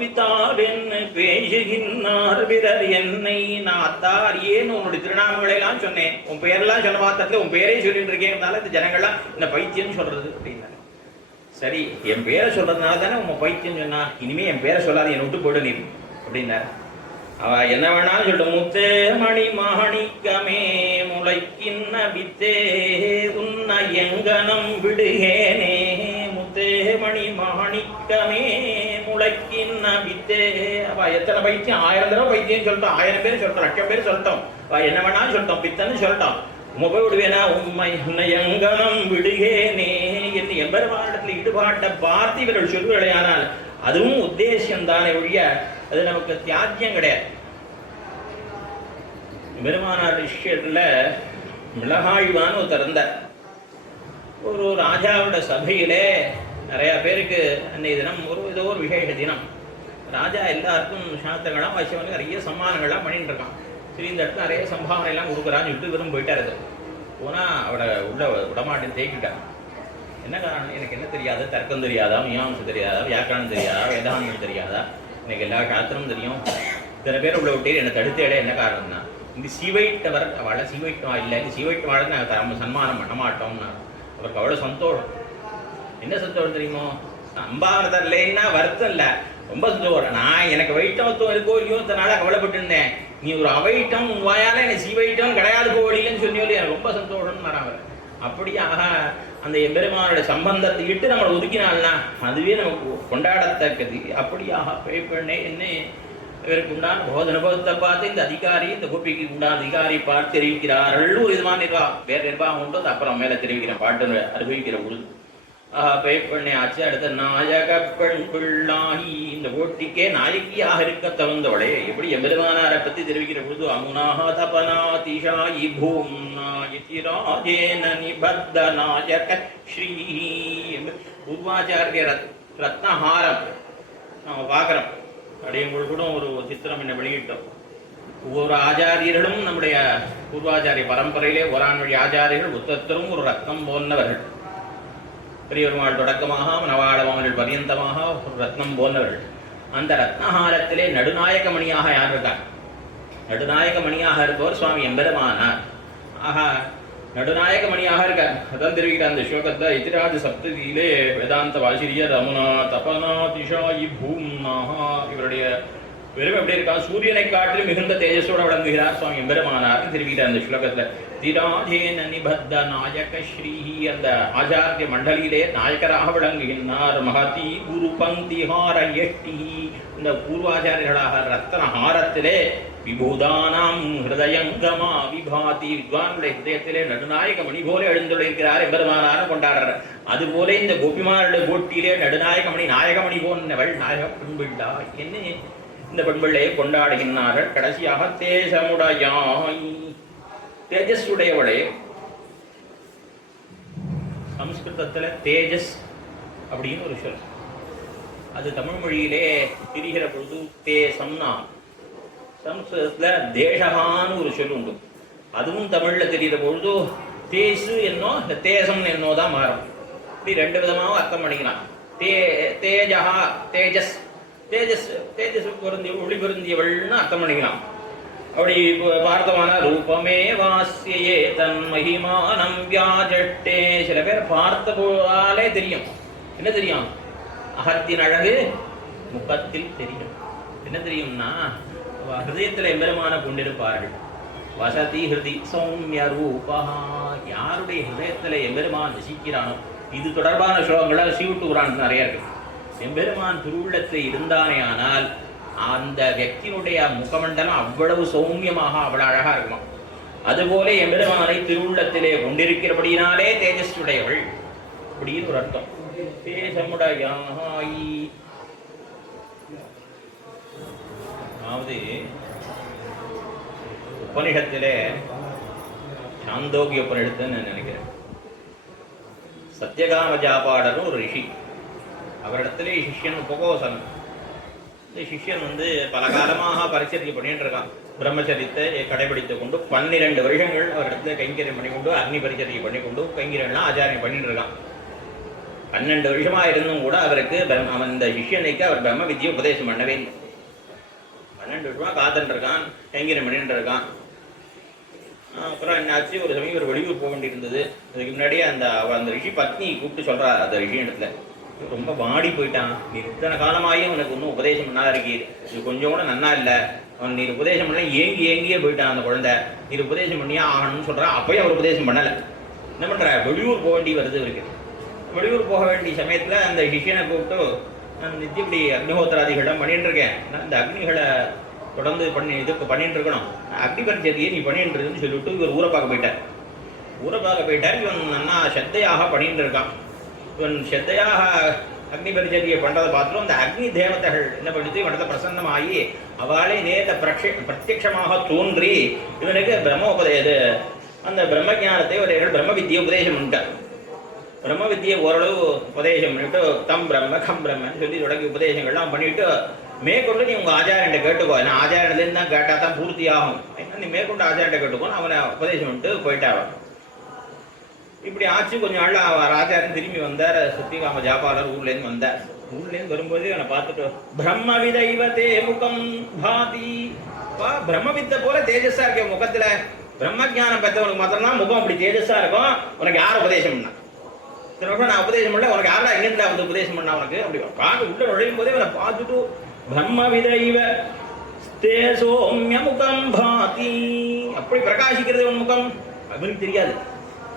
பிதாவென் பேசுகின்றார் பிறர் என்னை. நான் அத்தாரியேன்னு உன்னுடைய திருநாமங்களை எல்லாம் சொன்னேன், உன் பெயரெல்லாம் சொன்ன மாத்திரத்துல உன் பெயரே சொல்லிட்டு இருக்கேன், இந்த ஜனங்கள்லாம் என்ன பைத்தியம்னு சொல்றது அப்படின்னா. சரி, என் பேரை சொல்றதுனால தானே உன் பைத்தியம் சொன்னா, இனிமே என் பேரை சொல்லாது, என்னை விட்டு போயிடு நீ அப்படின்னாரு. அவ என்ன வேணாலும் சொல்லிட்டு, முத்தே மணி மாணிக்கமே முளைக்கின்ன வித்தே உன்னை எங்கனம் விடுகேனே, முத்தே மணி மாணிக்கமே முளைக்கின்ன வித்தே. அவ எத்தனை பைத்தியம், 1000 தடவை பைத்தியம் சொல்லிட்டோம், 1000 பேர் சொல்லிட்டோம், 1,00,000 பேர் சொல்லிட்டோம், என்ன வேணாலும் சொல்லிட்டோம், பித்தன்னு சொல்லிட்டோம், உங்க போய் விடுவேனா, உன்னை எங்கனம் விடுகேனே என்று எம்பெருமானிடத்தில் ஈடுபாட்டை பார்த்து இவர்கள் சொல்லுவதையானால் அதுவும் உத்தேசியம் தானே ஒழிய அது நமக்கு தியாஜ்யம் கிடையாது. பெருமானார் விஷயத்துல மிளகாழ்வான்னு ஒருத்தர் இருந்தார். ஒரு ராஜாவோட சபையிலே நிறைய பேருக்கு அன்றைய தினம் ஏதோ ஒரு விசேஷ தினம். ராஜா எல்லாருக்கும் சாஸ்திரங்களாம் வச்சவனுக்கு நிறைய சம்மானங்கள்லாம் பண்ணிட்டு இருக்கான். சரி, இந்த இடத்துல நிறைய சம்பாவனை எல்லாம் கொடுக்குறான்னு விட்டு விரும்ப போயிட்டார். அது போனால் அவட உள்ள விடமாட்டேன்னு தேக்கிட்டான். என்ன காரணம்? எனக்கு என்ன தெரியாது, தர்க்கம் தெரியாதா, மீமாம்சம் தெரியாதா, வியாக்கரணம் தெரியாதா, வேதாந்தம் தெரியாதா, எனக்கு எல்லா சாஸ்திரமும் தெரியும், இத்தனை பேர் உள்ள விட்டு என்னை தடுத்து இட என்ன காரணம்னா, இங்கே சீவைட்டவர் அவளை சீவைட்டவா இல்லை, இங்கே சீவைட்டவாழை நாங்கள் சன்மானம் பண்ண மாட்டோம்னா அவருக்கு அவ்வளோ சந்தோஷம். என்ன சந்தோஷம் தெரியுமோ, சம்பாவனை தரலைன்னா வருத்தம் இல்லை, ரொம்ப சந்தோஷம். நான் எனக்கு வைட்டமத்துவம் இருக்கோ இல்லையோ இத்தனால கவலைப்பட்டு இருந்தேன், நீ ஒரு அவைட்டம் உன் வாயால் எனக்கு சீவைட்டம் கிடையாது கோழின்னு சொன்னியோடு எனக்கு ரொம்ப சந்தோஷம்னு வராங்க. அப்படியாக அந்த எம்பெருமானோட சம்பந்தத்தை இட்டு நம்மளை ஒதுக்கினால்னா அதுவே நமக்கு கொண்டாடத்தக்கது. அப்படியாக பேப்பண்ணே என்ன இவருக்கு உண்டான போதனுபவத்தை பார்த்து இந்த அதிகாரி, இந்த கோபிக்கு உண்டான அதிகாரி பார்த்து தெரிவிக்கிறார்கள். ஒரு விதமான நிர்வாகம், வேற நிர்வாகம் உண்டு, அது அப்புறம் மேலே தெரிவிக்கிறேன், பாட்டு அனுபவிக்கிற பொழுது. பேப்பண்ணே ஆச்சு. அடுத்த நாயக பெண் பிள்ளாகி, இந்த போட்டிக்கே நாயகியாக இருக்க தகுந்தவளே. எப்படி எம்பெருமானாரை பற்றி தெரிவிக்கிற பொழுது, அமுனாக தபனா திஷாயி பூம்னாயிராஜேன நிபத்த நாயக ஸ்ரீ. பூர்வாச்சாரிய ரத்னஹாரம் நம்ம பார்க்குறோம். அப்படிங்கும்போது கூட ஒரு சித்திரம் என்ன வெளியிட்டோம். ஒவ்வொரு ஆச்சாரியர்களும் நம்முடைய பூர்வாச்சாரிய பரம்பரையிலே ஒரானுடைய ஆச்சாரியர்கள் ஒத்தத்தரும் ஒரு ரத்னம் போன்றவர்கள். பெரியவர்கள் தொடக்கமாக நவாடவர்கள் பரியந்தமாக ஒரு ரத்னம் போன்றவர்கள். அந்த ரத்னஹாரத்திலே நடுநாயக மணியாக யார் இருக்கார்? நடுநாயக மணியாக இருப்பவர் சுவாமி எம்பெருமானார். ஆக நடுநாயக மணியாக இருக்கார். அதான் தெரிவிக்கிற அந்த ஸ்லோகத்தை இத்திராஜ சப்ததியிலே வேதாந்த வாசிரியர் அமுனா தபனா திஷாயி பூம்னாஹா. இவருடைய வெறும் எப்படி இருக்கா, சூரியனை காற்று மிகுந்த தேஜஸோட விளங்குகிறார் சுவாமி எம்பெருமானார் தெரிவிக்கிற அந்த ஸ்லோகத்தில். திராஜேன நிபத்த நாயக ஸ்ரீ, அந்த ஆச்சாரிய மண்டலியிலே நாயகராக விளங்குகின்றார். மகதி குரு பங்கி ஹார எட்டி, இந்த பூர்வாச்சாரியர்களாக ரத்தன ஹாரத்திலே விபூதானாம் ஹிருதயங்கமா விபாதி, வித்வானுடைய ஹிருதயத்திலே நடுநாயக மணி போல எழுந்துள்ளிருக்கிறார் எம்பெருமானார கொண்டாடுறார். அதுபோல இந்த கோபிமாருடைய போட்டியிலே நடுநாயக மணி நாயகமணி போன்றவள் நாயக பெண்பிள்ளா என்ன இந்த பெண்பிள்ளையை கொண்டாடுகின்றார்கள். கடைசியாக தேசமுடையாய், தேஜஸ் உடையவளே. சம்ஸ்கிருதத்தில் தேஜஸ் அப்படின்னு ஒரு சொல். அது தமிழ் மொழியிலே திரிகிற பொழுது தேசம்னா, சம்ஸ்கிருதத்தில் தேசகான்னு ஒரு சொல் உண்டு. அதுவும் தமிழில் தெரிகிற பொழுது தேசு என்னோ தேசம் என்னோ தான் மாறும். இப்படி ரெண்டு விதமாகவும் அர்த்தம் பண்ணிக்கலாம். தேஜகா தேஜஸ், தேஜஸ் தேஜஸ் ஒளி பொருந்தியவள்னு அர்த்தம் பண்ணிக்கலாம். அப்படி பார்த்தமான ரூபமே வாசியே தன் மகிமானம் வியாஜட்டே. சில பேர் பார்த்த போதாலே தெரியும். என்ன தெரியும்? அகத்தின் அழகு முகத்தில் தெரியும். என்ன தெரியும்னா, ஹிருதயத்தில் எம்பெருமான கொண்டிருப்பார்கள். வசதி ஹிருதி சௌமிய ரூபா. யாருடைய ஹிருதயத்தில் எம்பெருமான் வசிக்கிறானோ, இது தொடர்பான ஸ்லோகங்களை சீவிட்டு புராணம் நிறைய இருக்கு. எம்பெருமான் திருவுள்ளத்தில் இருந்தானே ஆனால் அந்த వ్యక్తిயினுடைய முகமண்டலம் அவ்வளவு சௌமியமாக அவ்வளவு அழகா இருக்குமா. அதுபோல எம்பெருமானை திருவுள்ளத்திலே கொண்டிருக்கிறபடியினாலே தேஜஸ்வுடையவள் அப்படின்னு ஒரு அர்த்தம். தேசமுடையாய். அதாவது உபனிஷத்திலே சாந்தோக்கிய உபனிஷத்துன்னு நான் நினைக்கிறேன். சத்யகாம ஜாபாடர்னு ஒரு ரிஷி, அவரிடத்திலே சிஷ்யன் உபகோசன். இந்த சிஷ்யன் பல காலமாக பரிச்சரிக்கை பண்ணிட்டு இருக்கான். பிரம்மச்சரியத்தை கடைபிடித்து கொண்டு 12 வருஷங்கள் அவரிடத்துல கைங்கரியம் பண்ணிக்கொண்டு அக்னி பரிச்சரிக்கை பண்ணிக்கொண்டு கைங்கரியம்லாம் ஆச்சாரியம் பண்ணிட்டு இருக்கான். 12 வருஷமா இருந்தும் கூட அவருக்கு அவன் இந்த சிஷ்யனுக்கு அவர் பிரம்ம வித்தியை உபதேசம் பண்ணவே இல்லை. 12 வருஷமா காத்துட்டு இருக்கான், கைங்கரியம் பண்ணிட்டு இருக்கான். அப்புறம் என்னாச்சு, ஒரு சமயம் ஒரு வெளியூர் போக வேண்டியிருந்தது. அதுக்கு முன்னாடியே அந்த ரிஷி பத்னி கூப்பிட்டு சொல்றா அந்த ரிஷி இடத்துல, ரொம்ப வாடி போயிட்டான், நீ இத்தனை காலமாயும் உனக்கு இன்னும் உபதேசம் பண்ணா இருக்கீர், இது கொஞ்சம் கூட நன்னா இல்லை, அவன் நீர் உபதேசம் பண்ண ஏங்கியே போயிட்டான் அந்த குழந்தை, நீர் உபதேசம் பண்ணியா ஆகணும்னு சொல்கிறான். அப்பயும் அவர் உபதேசம் பண்ணலை. என்ன பண்ணுற, வெளியூர் போக வேண்டி வருது இருக்கு. வெளியூர் போக வேண்டிய சமயத்தில் அந்த சிஷியனை கூப்பிட்டு, நான் நித்தியப்படி அக்னிஹோத்திராதிகள்லாம் பண்ணிட்டு இருக்கேன், நான் இந்த அக்னிகளை தொடர்ந்து பண்ணிட்டு இருக்கணும், அக்னி பரிச்சரியை நீ பண்ணிட்டு இருக்குன்னு சொல்லிவிட்டு இவர் ஊரை பார்க்க போயிட்டார். இவன் நன்னா ஸ்ரத்தையாக பண்ணிட்டு இருக்கான். இவன் ஸ்ரத்தையாக அக்னி பரிச்சரியை பண்ணுறதை பார்த்துரும் அந்த அக்னி தேவதைகள் என்ன பண்ணிட்டு இவனத்தை பிரசன்னமாகி அவளே நேர பிரத்யட்சமாக தோன்றி இவனுக்கு அந்த பிரம்ம ஜானத்தை ஒரு பிரம்ம வித்தியை உபதேசம் பண்ணிட்டார். பிரம்ம வித்தியை ஓரளவு உபதேசம் பண்ணிட்டு தம் பிரம்ம கம் பிரம்மன்னு சொல்லி தொடங்கி உபதேசங்கள்லாம் பண்ணிட்டு, மேற்கொண்டு நீ உங்கள் ஆச்சாரியன்ட்ட கேட்டுக்கோ, ஏன்னா ஆச்சாரியன்லேருந்து தான் கேட்டால் தான் பூர்த்தி ஆகும், ஏன்னா நீ மேற்கொண்டு ஆச்சாரியன்ட்ட கேட்டுக்கோன்னு அவனை உபதேசம் பண்ணிட்டு போயிட்டாவன். இப்படி ஆச்சு. கொஞ்சம் நாள் அவர் ஆச்சாரியன் திரும்பி வந்தார். சத்தியகாம ஜாபாலர் ஊர்லேருந்து வந்தார். ஊர்லேருந்து வரும்போது அவனை பார்த்துட்டு, பிரம்ம விதைவதே முகம் பாதி. பிரம்ம வித்தை போல தேஜஸா இருக்க முகத்துல, பிரம்ம ஜானம் பெற்றவனுக்கு மாத்திரம்தான் முகம் அப்படி தேஜஸா இருக்கும். உனக்கு யார் உபதேசம் பண்ணா? திரும்ப நான் உபதேசம் பண்ணல, உனக்கு யாரா எங்கிருந்தா வந்து உபதேசம் பண்ணா உனக்கு? அப்படி பார்த்து உள்ள நுழையும் போதே அவனை பார்த்துட்டு, பிரம்ம விதைவ தேசோம்ய முகம் பாதி, அப்படி பிரகாசிக்கிறது உன் முகம். அவனுக்கு தெரியாது.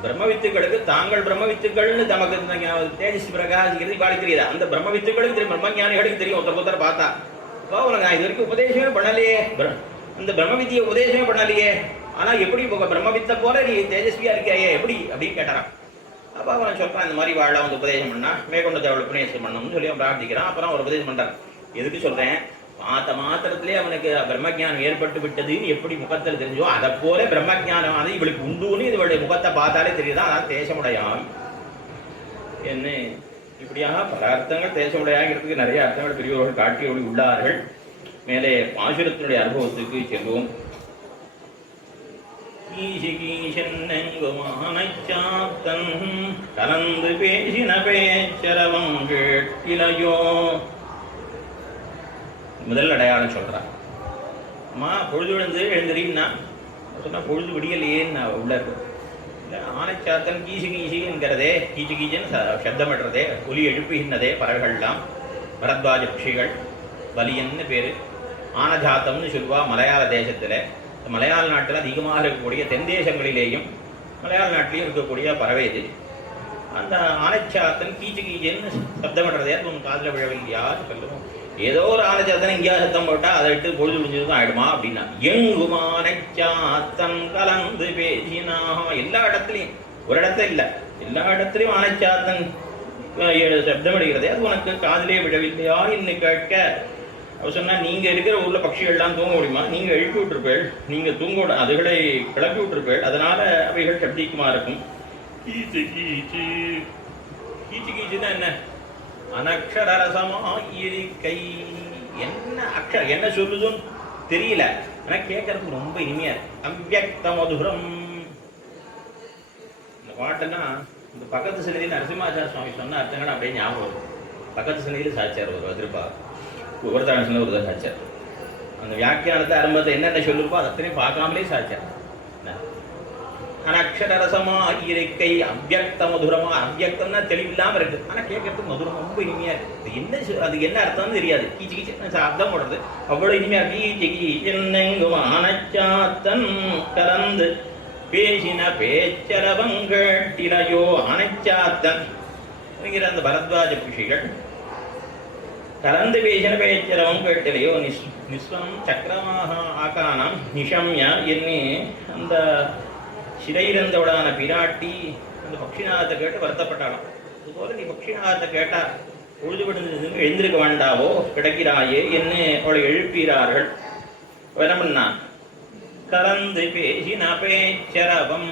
பிரம்மவித்துக்களுக்கு தாங்கள் பிரம்மவித்துக்கள்னு தமக்கு தேஜஸ் பிரகாசிக்கிறது இவாளுக்கு தெரியாது. அந்த பிரம்மவித்துக்களுக்கு தெரியும், பிரம்மஞானிகளுக்கு தெரியும். ஒருத்தர் பார்த்தா, அப்போ உனக்கு நான் இது வரைக்கும் உபதேசமே பண்ணலையே, அந்த பிரம்மவித்தியை உபதேசமே பண்ணலையே, ஆனால் எப்படி பிரம்மவித்தை போல நீ தேஜஸ்வியா இருக்கியே எப்படி அப்படின்னு கேட்டாரான். அப்போ அவன் சொல்கிறான், இந்த மாதிரி வாழ உபதேசம் பண்ணா மேற்கொண்டு அவள் உபதேசம் பண்ணணும்னு சொல்லி அவன் பிரார்த்திக்கிறான். அப்புறம் அவர் உபதேசம் பண்ணுறான். எதுக்கு சொல்கிறேன், பார்த்த மாத்திரத்திலே அவனுக்கு பிரம்மஜானம் ஏற்பட்டு விட்டதுன்னு எப்படி முகத்தில் தெரிஞ்சோ அதை போல பிரம்மஜானமானது இவளுக்கு உண்டுன்னு இவளுடைய முகத்தை பார்த்தாலே தெரியுதான். அதான் தேசமுடையான் என்ன. இப்படியாக பல அர்த்தங்கள் தேசமுடையாகிறதுக்கு நிறைய அர்த்தங்கள் பெரியவர்கள் காட்டியோடு உள்ளார்கள். மேலே பாசுரத்தினுடைய அனுபவத்துக்கு செல்வோம். கலந்து பேசின பேச்சரவம் கேட்டிலையோ. முதல் அடையாளம் சொல்கிறான். அம்மா பொழுது விழுந்து எழுந்துறீன்னா சொன்னால் பொழுது விடியலையேன்னு உள்ள இருக்கும். இல்லை ஆனைச்சாத்தன் கீசுங்கிறதே கீச்சுன்னு சப்தமிடுறதே, ஒலி எழுப்புகின்றதே பறவைகள்லாம், பரத்வாஜ பட்சிகள், பலியன்னு பேர். ஆனஜாத்தம்னு சொல்லுவா மலையாள தேசத்தில். மலையாள நாட்டில் அதிகமாக இருக்கக்கூடிய தென் தேசங்களிலேயும் மலையாள நாட்டிலையும் இருக்கக்கூடிய பறவை இது. அந்த ஆனைச்சாத்தன் கீச்சுன்னு சப்தமிடுறதே அது உன் காதில் விழவில்லையான்னு சொல்லுவோம். ஏதோ ஒரு ஆனைச்சாத்தனை எங்கேயாவது சத்தம் போட்டால் அதை இட்டு பொழுது முடிஞ்சதுதான் ஆயிடுமா அப்படின்னா, எங்கும் ஆனைச்சாத்தன் கலந்து பேசினா. எல்லா இடத்துலையும், ஒரு இடத்துல இல்லை, எல்லா இடத்துலையும் ஆனைச்சாத்தன் சப்தமிடுகிறதே அது உனக்கு காதிலே விழவில்லையா என்று கேட்க அவர் சொன்னால், நீங்கள் இருக்கிற ஊரில் பட்சிகள்லாம் தூங்க முடியுமா? நீங்கள் எழுப்பி விட்டுருப்பேள், நீங்கள் தூங்க அதுகளை கிளப்பி விட்டுருப்பேள், அதனால் அவைகள் சப்திக்குமா இருக்கும். கீச்சு கீச்சு கீச்சு கீச்சுன்னா என்ன? அனக்ஷரரசமாயிருக்கை. என்ன அக்ஷரம் என்ன சொல்லுதுன்னு தெரியல, ஆனா கேட்கறதுக்கு ரொம்ப இனிமையா இருக்கு. அவ்யக்த மதுரம். இந்த பாட்டெல்லாம் இந்த பக்கத்து சிலையில் நரசிம்மாச்சார சுவாமி சொன்ன அர்த்தங்கள் அப்படியே ஞாபகம் வரும். பக்கத்து சிலையில் சாச்சார் ஒரு திருப்பா ஒவ்வொருத்தர சொன்ன ஒரு தான் சாச்சார். அந்த வியாக்கியானத்தை ஆரம்பத்தை என்னென்ன சொல்லிருப்போ அதை அத்தனையும் பார்க்காமலே சாச்சார். அனக்ஷரரசமா இயற்கை அவ்யக்த மதுரமா. அவ்யக்தம்னா தெளிவில்லாம இருக்கு, ஆனா கேட்கறதுக்கு மதுரம் ரொம்ப இனிமையா இருக்கு. என்ன அது என்ன அர்த்தம்னு தெரியாது. கீச்சு கீச்சு அர்த்தம் போடுறது அவ்வளவு இனிமையா கீச்சு கீச்செங்கும் அனச்சாத்தன் கலந்து பேசின பேச்சரவங்கட்டிலையோ. அனச்சாத்தன் அந்த பரத்வாஜ ரிஷிகள் கலந்து பேசின பேச்சரவம் கேட்டிலையோ நிஸ்வனம் சக்கரமாக ஆக்கானம் நிஷம்ய என்னே. அந்த சிறையிறந்தவளான பிராட்டி அந்த பக்ஷிநாதத்தை கேட்டு வருத்தப்பட்டாளாம். அதுபோல நீ பக்ஷிநாதத்தை கேட்டா பொழுதுபடுந்து எழுந்திருக்க வேண்டாவோ கிடைக்கிறாயே என்ன அவளை எழுப்பீரார்கள். என்ன பண்ணா கலந்து பேசின பேச்சரவம்.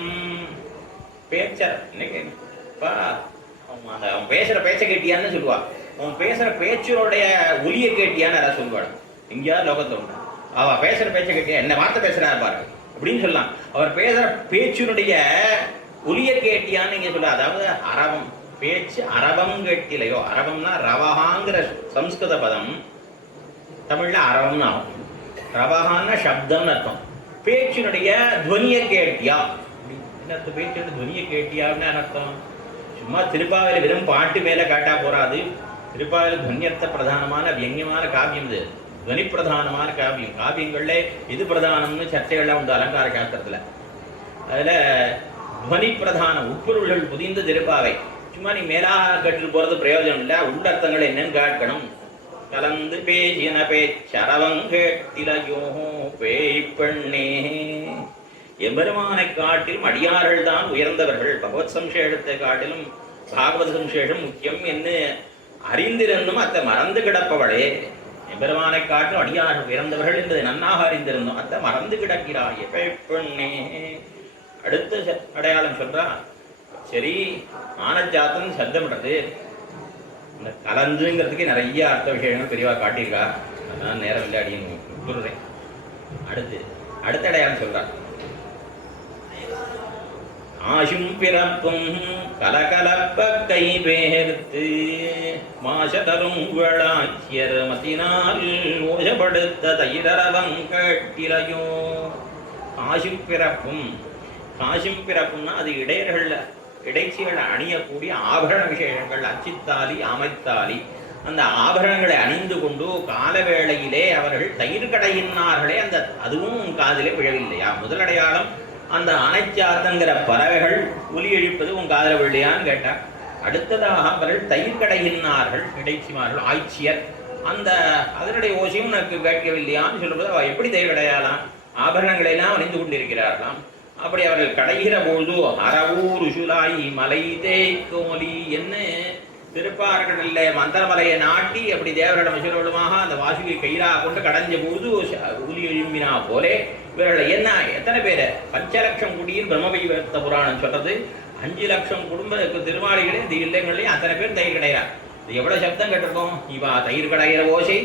பேச்சரம் இன்னைக்குப்பா அவன் பேசுற பேச்ச கேட்டியான்னு சொல்லுவா. அவன் பேசுற பேச்சோடைய ஒலியை கேட்டியான்னு யாராவது சொல்லுவாள். எங்கேயாவது லோகத்தை உண்டு அவ பேசுற பேச்ச கேட்டியா, என்ன வார்த்தை பேசுறாரு பாரு அப்படின்னு சொல்லலாம். அவர் பேசுற பேச்சினுடைய ஒலிய கேட்டியான்னு நீங்க சொல்ல. அதாவது அரவம் பேச்சு அரவம் கேட்டிலையோ. அரவம்னா ரவஹாங்கிற சம்ஸ்கிருத பதம் தமிழ்ல அரவம்னு ஆகும். ரவஹான்னா சப்தம்னு அர்த்தம். பேச்சினுடைய துவனிய கேட்டியா. பேச்சோட துவனிய கேட்டியான்னு அர்த்தம். சும்மா திருப்பாவையில வெறும் பாட்டு மேல காட்டா போறாது. திருப்பாவையில துவன்யர்த்த பிரதானமான வியங்கியமான காவியம் இது. துவனி பிரதானமான காவியம். காவியங்கள்ல எது பிரதானம்னு சர்ச்சைகள்லாம் உண்டு அலங்கார சாஸ்திரத்துல. அதுல துவனி பிரதான உட்பொருள்கள் புதிந்த திருப்பாவை. சும்மா நீ மேலாக கற்று போறது பிரயோஜனம் இல்லை. உள்ளர்த்தங்கள் என்னன்னு கேட்கணும். கலந்து பேசின பேச்சரவங்கேட்டிலையோ பேய் பெண்ணே. எம்பெருமானை காட்டிலும் அடியார்கள் தான் உயர்ந்தவர்கள். பகவத் சம்சேஷத்தை காட்டிலும் பாகவத சம்சேஷம் முக்கியம் என்று அறிந்திருந்தும் அத்தை மறந்து கிடப்பவளே. எம்பெருமானை காட்டிலும் அடியார்கள் உயர்ந்தவர்கள் என்பதை நன்னாக அறிந்திருந்தோம், அத்தை மறந்து கிடக்கிறாய் பெண்ணே. அடுத்த அடையாளம் சொல்றா. சரி ஆனஜாத்தன் சப்தம்ன்றது இந்த கலந்துங்கிறதுக்கு நிறைய அர்த்த விஷயங்கள் பெரியவா காட்டியிருக்கா. அதான் நேரம் இல்லை அடியும் விட்டுறேன். அடுத்த அடையாளம் சொல்றார். ஆசும் பிறப்பும் கலகலப்ப கை பேர்த்து மாசதரும் வேளாச்சியர் மத்தினால் ஓசப்படுத்த தைரவம் கேட்டிலையோ. காசும் பிறப்பும். காசும் பிறப்பும்னா அது இடையர்கள்ல இடைச்சிகளை அணியக்கூடிய ஆபரண விசேஷங்கள். அச்சித்தாலி அமைத்தாலி அந்த ஆபரணங்களை அணிந்து கொண்டு காலவேளையிலே அவர்கள் தயிர் கடையினார்களே. அந்த அதுவும் காதிலே விழவில்லையா? முதலடையாளம் அந்த அனைச்சாத்தங்கிற பறவைகள் ஒலி எழுப்பது உன் காதல வில்லையான்னு கேட்டார். அடுத்ததாக அவர்கள் தயிர் கடையினார்கள் இடைச்சிமார்கள் ஆய்ச்சியர். அந்த அதனுடைய ஓசையும் எனக்கு கேட்கவில்லையான்னு சொல்லும்போது அவ எப்படி தயிர் கடையாலாம்? ஆபரணங்களை எல்லாம் அணிந்து கொண்டிருக்கிறார்களாம். அப்படி அவர்கள் கடைகிற பொழுது அறவூர் உசுலாய் மலை தேய்கோலி என்ன திருப்பார்கள் இல்லை மந்திரமலையை நாட்டி அப்படி தேவரிடம் சிறுவலுமாக அந்த வாசுகி கயிறாக கொண்டு கடைஞ்ச பொழுது ஒலி எழும்பினா போலே இவர்கள் என்ன எத்தனை பேர் 5 லட்சம் குடியில் பிரம்மவிவர்த்த புராணம் சொல்றது. 5 லட்சம் குடும்ப திருமாளிகளே இந்த இல்லங்களையும் அத்தனை பேர் தயிர் கடைகிறார். இது எவ்வளவு சப்தம் கேட்டிருக்கோம். இவா தயிர் கடைகிற ஓசை,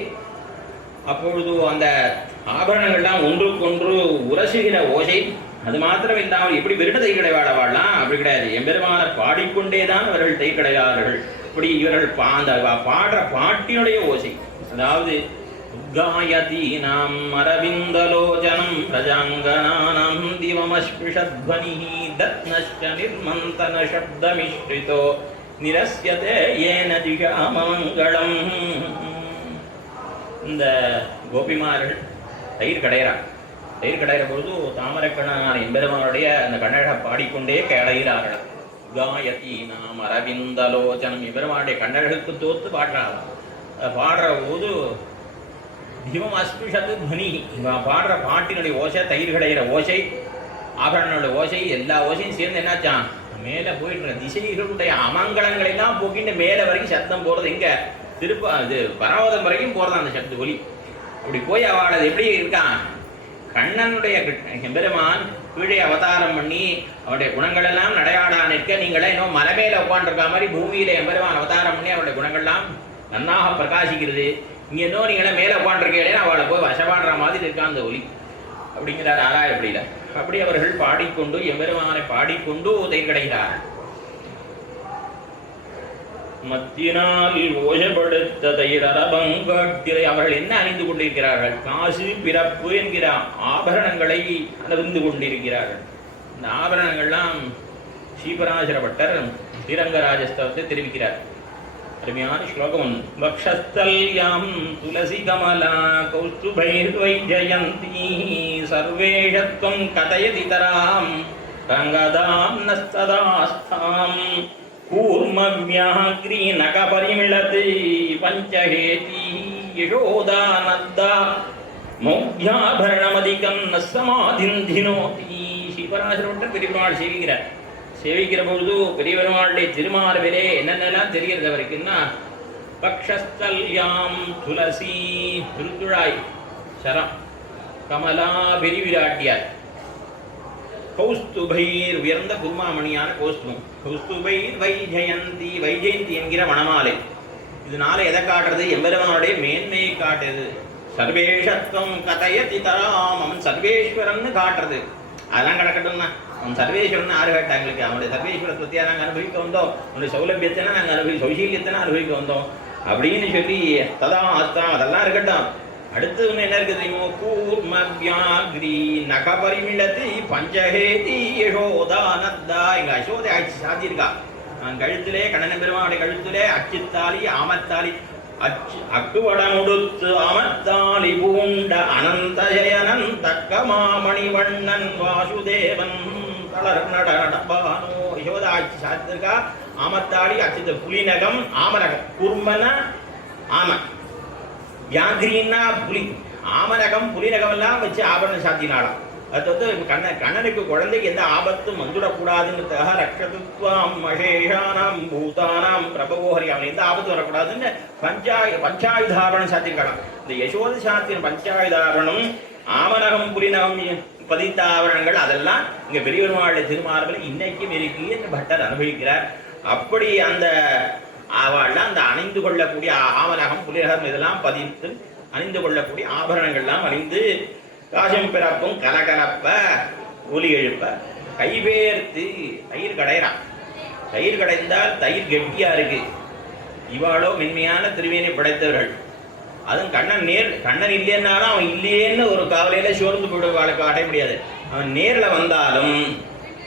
அப்பொழுது அந்த ஆபரணங்கள்லாம் ஒன்றுக்கொன்று உரசுகிற ஓசை. அது மாத்திரம் இல்லாமல் எப்படி விருட தை கடைவாட வாழலாம்? அப்படி கிடையாது. எம்பெருமான பாடிக்கொண்டேதான் அவர்கள் தை கடையாளர்கள். இப்படி இவர்கள் பாடுற பாட்டினுடைய ஓசை. அதாவது உத்காயதீனாம் அரவிந்தலோச்சனம் பிரஜாங்கனானாம் திவமஸ்பிருஷத்வனி தத்னஸ்ய நிர்மந்தன சப்தமிஸ்ரிதோ நிரஸ்யதே ஏன திஷாமங்கலம். இந்த கோபிமார்கள் தயிர் கடையிறார். தயிர் கடையிற பொழுது தாமரக்கண்ணனான எம்பெருமானுடைய அந்த கண்ணழகை பாடிக்கொண்டே கடையிறார்கள். காயத்தி நாம் அரவிந்தலோச்சனம். எம்பெருமானுடைய கண்ணழகுக்கு தோத்து பாடுறாங்க. பாடுற போது திவம் அஸ்பிருஷத்து துவனி. பாடுற பாட்டினுடைய ஓசை, தயிர் கடையிற ஓசை, ஆபரணனுடைய ஓசை, எல்லா ஓசையும் சேர்ந்து என்னாச்சான் மேலே போயிட்டு திசைகளுடைய அமங்கலங்களெல்லாம் போக்கிட்டு மேலே வரைக்கும் சத்தம் போகிறது. இங்கே இது பரவதம் வரைக்கும் போகிறது அந்த சப்த ஒலி. அப்படி போய் அவளது எப்படி இருக்கான் கண்ணனுடைய எம்பெருமான் கீழே அவதாரம் பண்ணி அவனுடைய குணங்கள் எல்லாம் நடையாடான நான் இருக்க, நீங்களே இன்னும் மலை மேல உட்காந்துருக்க மாதிரி பூமியில எம்பெருமான் அவதாரம் பண்ணி அவருடைய குணங்கள்லாம் நன்னாக பிரகாசிக்கிறது. இங்க இன்னும் நீங்களே மேல உட்காந்துருக்கே, அவளை போய் வசப்பாடுற மாதிரி இருக்கான் அந்த ஒலி அப்படிங்கிறார் ஆராயப்படியில. அப்படி அவர்கள் பாடிக்கொண்டு எம்பெருமானை பாடிக்கொண்டு தேர்கடைகிறார்கள். மத்தினால் ஓசப்படுத்த தயிரபங்காட்டிலை அவர்கள் என்ன அணிந்து கொண்டிருக்கிறார்கள்? காசு பிறப்பு என்கிற ஆபரணங்களை அணிந்து கொண்டிருக்கிறார்கள். இந்த ஆபரணங்கள்லாம் ஸ்ரீபராசர பட்டர் ஸ்ரீரங்கராஜஸ்தவத்தை தெரிவிக்கிறார். அருமையான ஸ்லோகம். வக்ஷஸ்தல்யாம் துளசி கமலா கௌஸ்துபைர் வைஜயந்தி சர்வேஷத்வம் கதயதி தராம் ரங்கதாம் நஸ்ததாஸ்தாம் கூர்மவ்யாக்ரீ நகபரிமிளதி பஞ்சஹேதி யசோதானந்தா மௌக்யாபரணமதிகம் நசமாதிந்தினோதி. ஸ்ரீபராசரப்பட்டர் பெரியபெருமாள் சேவிக்கிற பொழுது பெரியபெருமாளுடைய திருமார்பிலே என்னென்னலாம் தெரிகிறது அவருக்குன்னா, பக்ஷஸ்தல்யாம் துளசி திருத்துழாய் சரம், கமலா பெரிவிராட்டியார், கௌஸ்துபைர் உயர்ந்த குருமாமணியான கௌஸ்துபம், கௌஸ்துபைர் வைஜயந்தி வைஜெயந்தி என்கிற மணமாலை. இதனால எதை காட்டுறது? எம்பெருமானுடைய மேன்மையை காட்டுறது. சர்வேஷத்துவம் கதயதி தராம், அவன் சர்வேஸ்வரன் காட்டுறது. அதெல்லாம் கிடக்கட்டும்னா அவன் சர்வேஸ்வரன் யாரு கேட்டாங்களுக்கு? அவனுடைய சர்வேஸ்வரத்துவத்தையா நாங்கள் அனுபவிக்க வந்தோம், அவனுடைய சௌலபியத்தினா நாங்கள் சௌசீல்யத்தினா அனுபவிக்க வந்தோம் அப்படின்னு சொல்லி ததா அஸ்தாம் அதெல்லாம் இருக்கட்டும். அடுத்து ஒன்று என்ன இருக்குது? கூர்மவ்யாக்ரீ நகபரிமிளதி பஞ்சஹேதி யசோதானந்தா. எங்க அசோதை ஆட்சி சாதியிருக்கா. நான் கழுத்திலே கண்ணன் பெருமானுடைய கழுத்திலே அச்சுத்தாலி ஆமத்தாலி அக்குவடமுடுத்து அமத்தாலி பூண்ட அனந்தஜயனன் தக்கமாமணி வண்ணன் வாசுதேவன் தளர் நடபானோ. யசோதா ஆட்சி சாதித்திருக்கா. ஆமத்தாளி அச்சுத்த புலிநகம், ஆமநகம், குர்மன ஆம, வியாகிரின்னா புலி, ஆமநகம் புலிநகம் எல்லாம் வச்சு ஆபரணம் சாத்தினாலாம். அது வந்து கண்ணனுக்கு குழந்தைக்கு எந்த ஆபத்தும் வந்துடக்கூடாதுங்கிறதுக்காக ரக்ஷதுத்வாம் மகேஷானாம் பூதானாம் பிரபவோஹரி, அவன் எந்த ஆபத்து வரக்கூடாதுன்னு பஞ்சாயுதாபரணம் சாத்திருக்கலாம். இந்த யசோத சாத்திர பஞ்சாயுதாபரணம், ஆமநகம் புலிநகம் பதித்த ஆபரணங்கள் அதெல்லாம் இங்க பெரியபெருமாளுடைய திருமார்பில் இன்னைக்கும் இருக்கு என்று பட்டர் அனுபவிக்கிறார். அப்படி அந்த அவள்லாம் அந்த அணிந்து கொள்ளக்கூடிய ஆமநகம் புலிநகம் இதெல்லாம் பதித்து அணிந்து கொள்ளக்கூடிய ஆபரணங்கள்லாம் அணிந்து காசம் பிறப்பும் கலகலப்ப ஒலி எழுப்ப கைவேர்த்து தயிர் கடைறான். தயிர் கடைந்தால் தயிர் கெட்டியா இருக்கு. இவாளோ மென்மையான திருவேனை படைத்தவர்கள். அதுவும் கண்ணன் இல்லைன்னாலும் அவன் இல்லையேன்னு ஒரு காவலையில சோர்ந்து போடுவாளுக்கு அடைய முடியாது. அவன் நேர்ல வந்தாலும்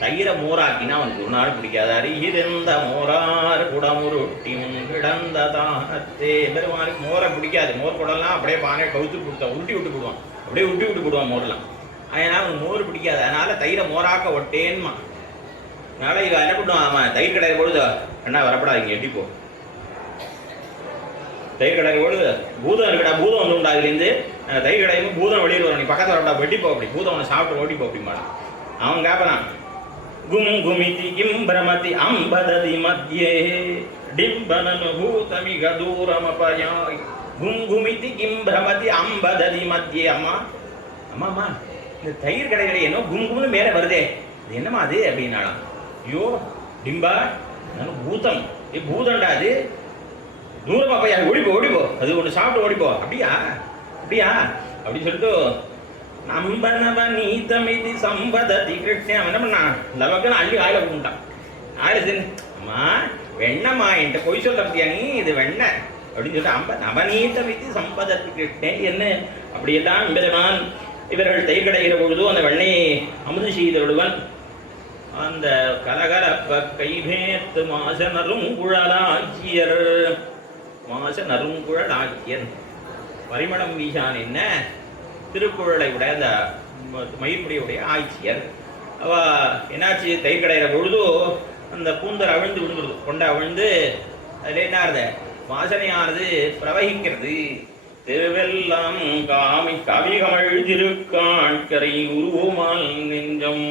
தயிரை மோராக்கினா அவனுக்கு ஒரு நாள் பிடிக்காது. அருகிருந்த மோரார் குடமுருட்டி கிடந்த தானத்தே. பெருமானுக்கு மோரை பிடிக்காது. மோர் குடம்லாம் அப்படியே பானை கவுத்து கொடுத்தான், உருட்டி விட்டு போடுவான், அப்படியே விட்டு விட்டு போடுவான் மோர்லாம். அதனால அவனுக்கு மோர் பிடிக்காது. அதனால தயிரை மோராக்க ஒட்டேன்மா. அதனால இவன் என்ன பண்ணுவான், அவன் தயிர் கடையில் பொழுது அண்ணா வரப்படா இங்கே எட்டி போ. தயிர் கடையில் பொழுது பூதம் இருக்கடா, பூதம் வந்து உண்டா அதுலேருந்து தயிர் கடையும் பூதம் வெளியில் வரும், நீ பக்கத்தில் வரப்படா வெட்டிப்போ அப்படி, பூதம் அவனை சாப்பிட்டு ஓட்டிப்போ அப்படிமா. அவன் கேட்பறான், கும் குமிதி கிம் பிரமதி அம்பததி மத்தியே டிம்பனனுபூதமிக தூரமபயாய். கும் குமிதி கிம் பிரமதி அம்பததி மத்தியே. அம்மா அம்மாம்மா இந்த தயிர் கடைகளை என்ன கும்கும்னு மேலே வருதே, அது என்னம்மா அது அப்படின்னாலாம். ஐயோ டிம்பா நான் பூதம், பூதம்டா அது, தூரமா பையா ஓடிப்போ ஓடிப்போ, அது ஒன்று சாப்பிட்டு ஓடிப்போ. அப்படியா அப்படியா அப்படின்னு சொல்லிட்டு நம்பனவ நீதமிதி சம்பததி கிருஷ்ணன். அவன் என்ன பண்ணான், லவக்கன்னு அள்ளி ஆயில போட்டான். ஆயில சரி அம்மா வெண்ணம்மா என்கிட்ட பொய் சொல்ல பத்தியா நீ, இது வெண்ணெய் அப்படின்னு சொல்லிட்டு நவநீதமிதி சம்பதத்தி கிருஷ்ணன் என்ன அப்படியெல்லாம் பெருமான் இவர்கள் தயிர் கடைகிற பொழுதும் அந்த வெண்ணையை அமுது செய்தொழுவன். அந்த கலகலப்ப கைபேத்து மாச நறுங்குழலாக்கியர், மாச நறுங்குழலாக்கியர் பரிமளம் வீசான் என்ன திருக்குழலை உடைய அந்த மயிர்முடியுடைய ஆட்சியர். அவ என்னாச்சு, தயிர் கடைகிற பொழுது அந்த கூந்தல் அவிழ்ந்து விழுந்துருது, கொண்டை அவிழ்ந்து அதில் என்ன ஆகுது, வாசனையானது பிரவகிக்கிறது. திருவெல்லாம் காமி கவிகமழ் திருக்காட்கரை உருவமால் நெஞ்சம்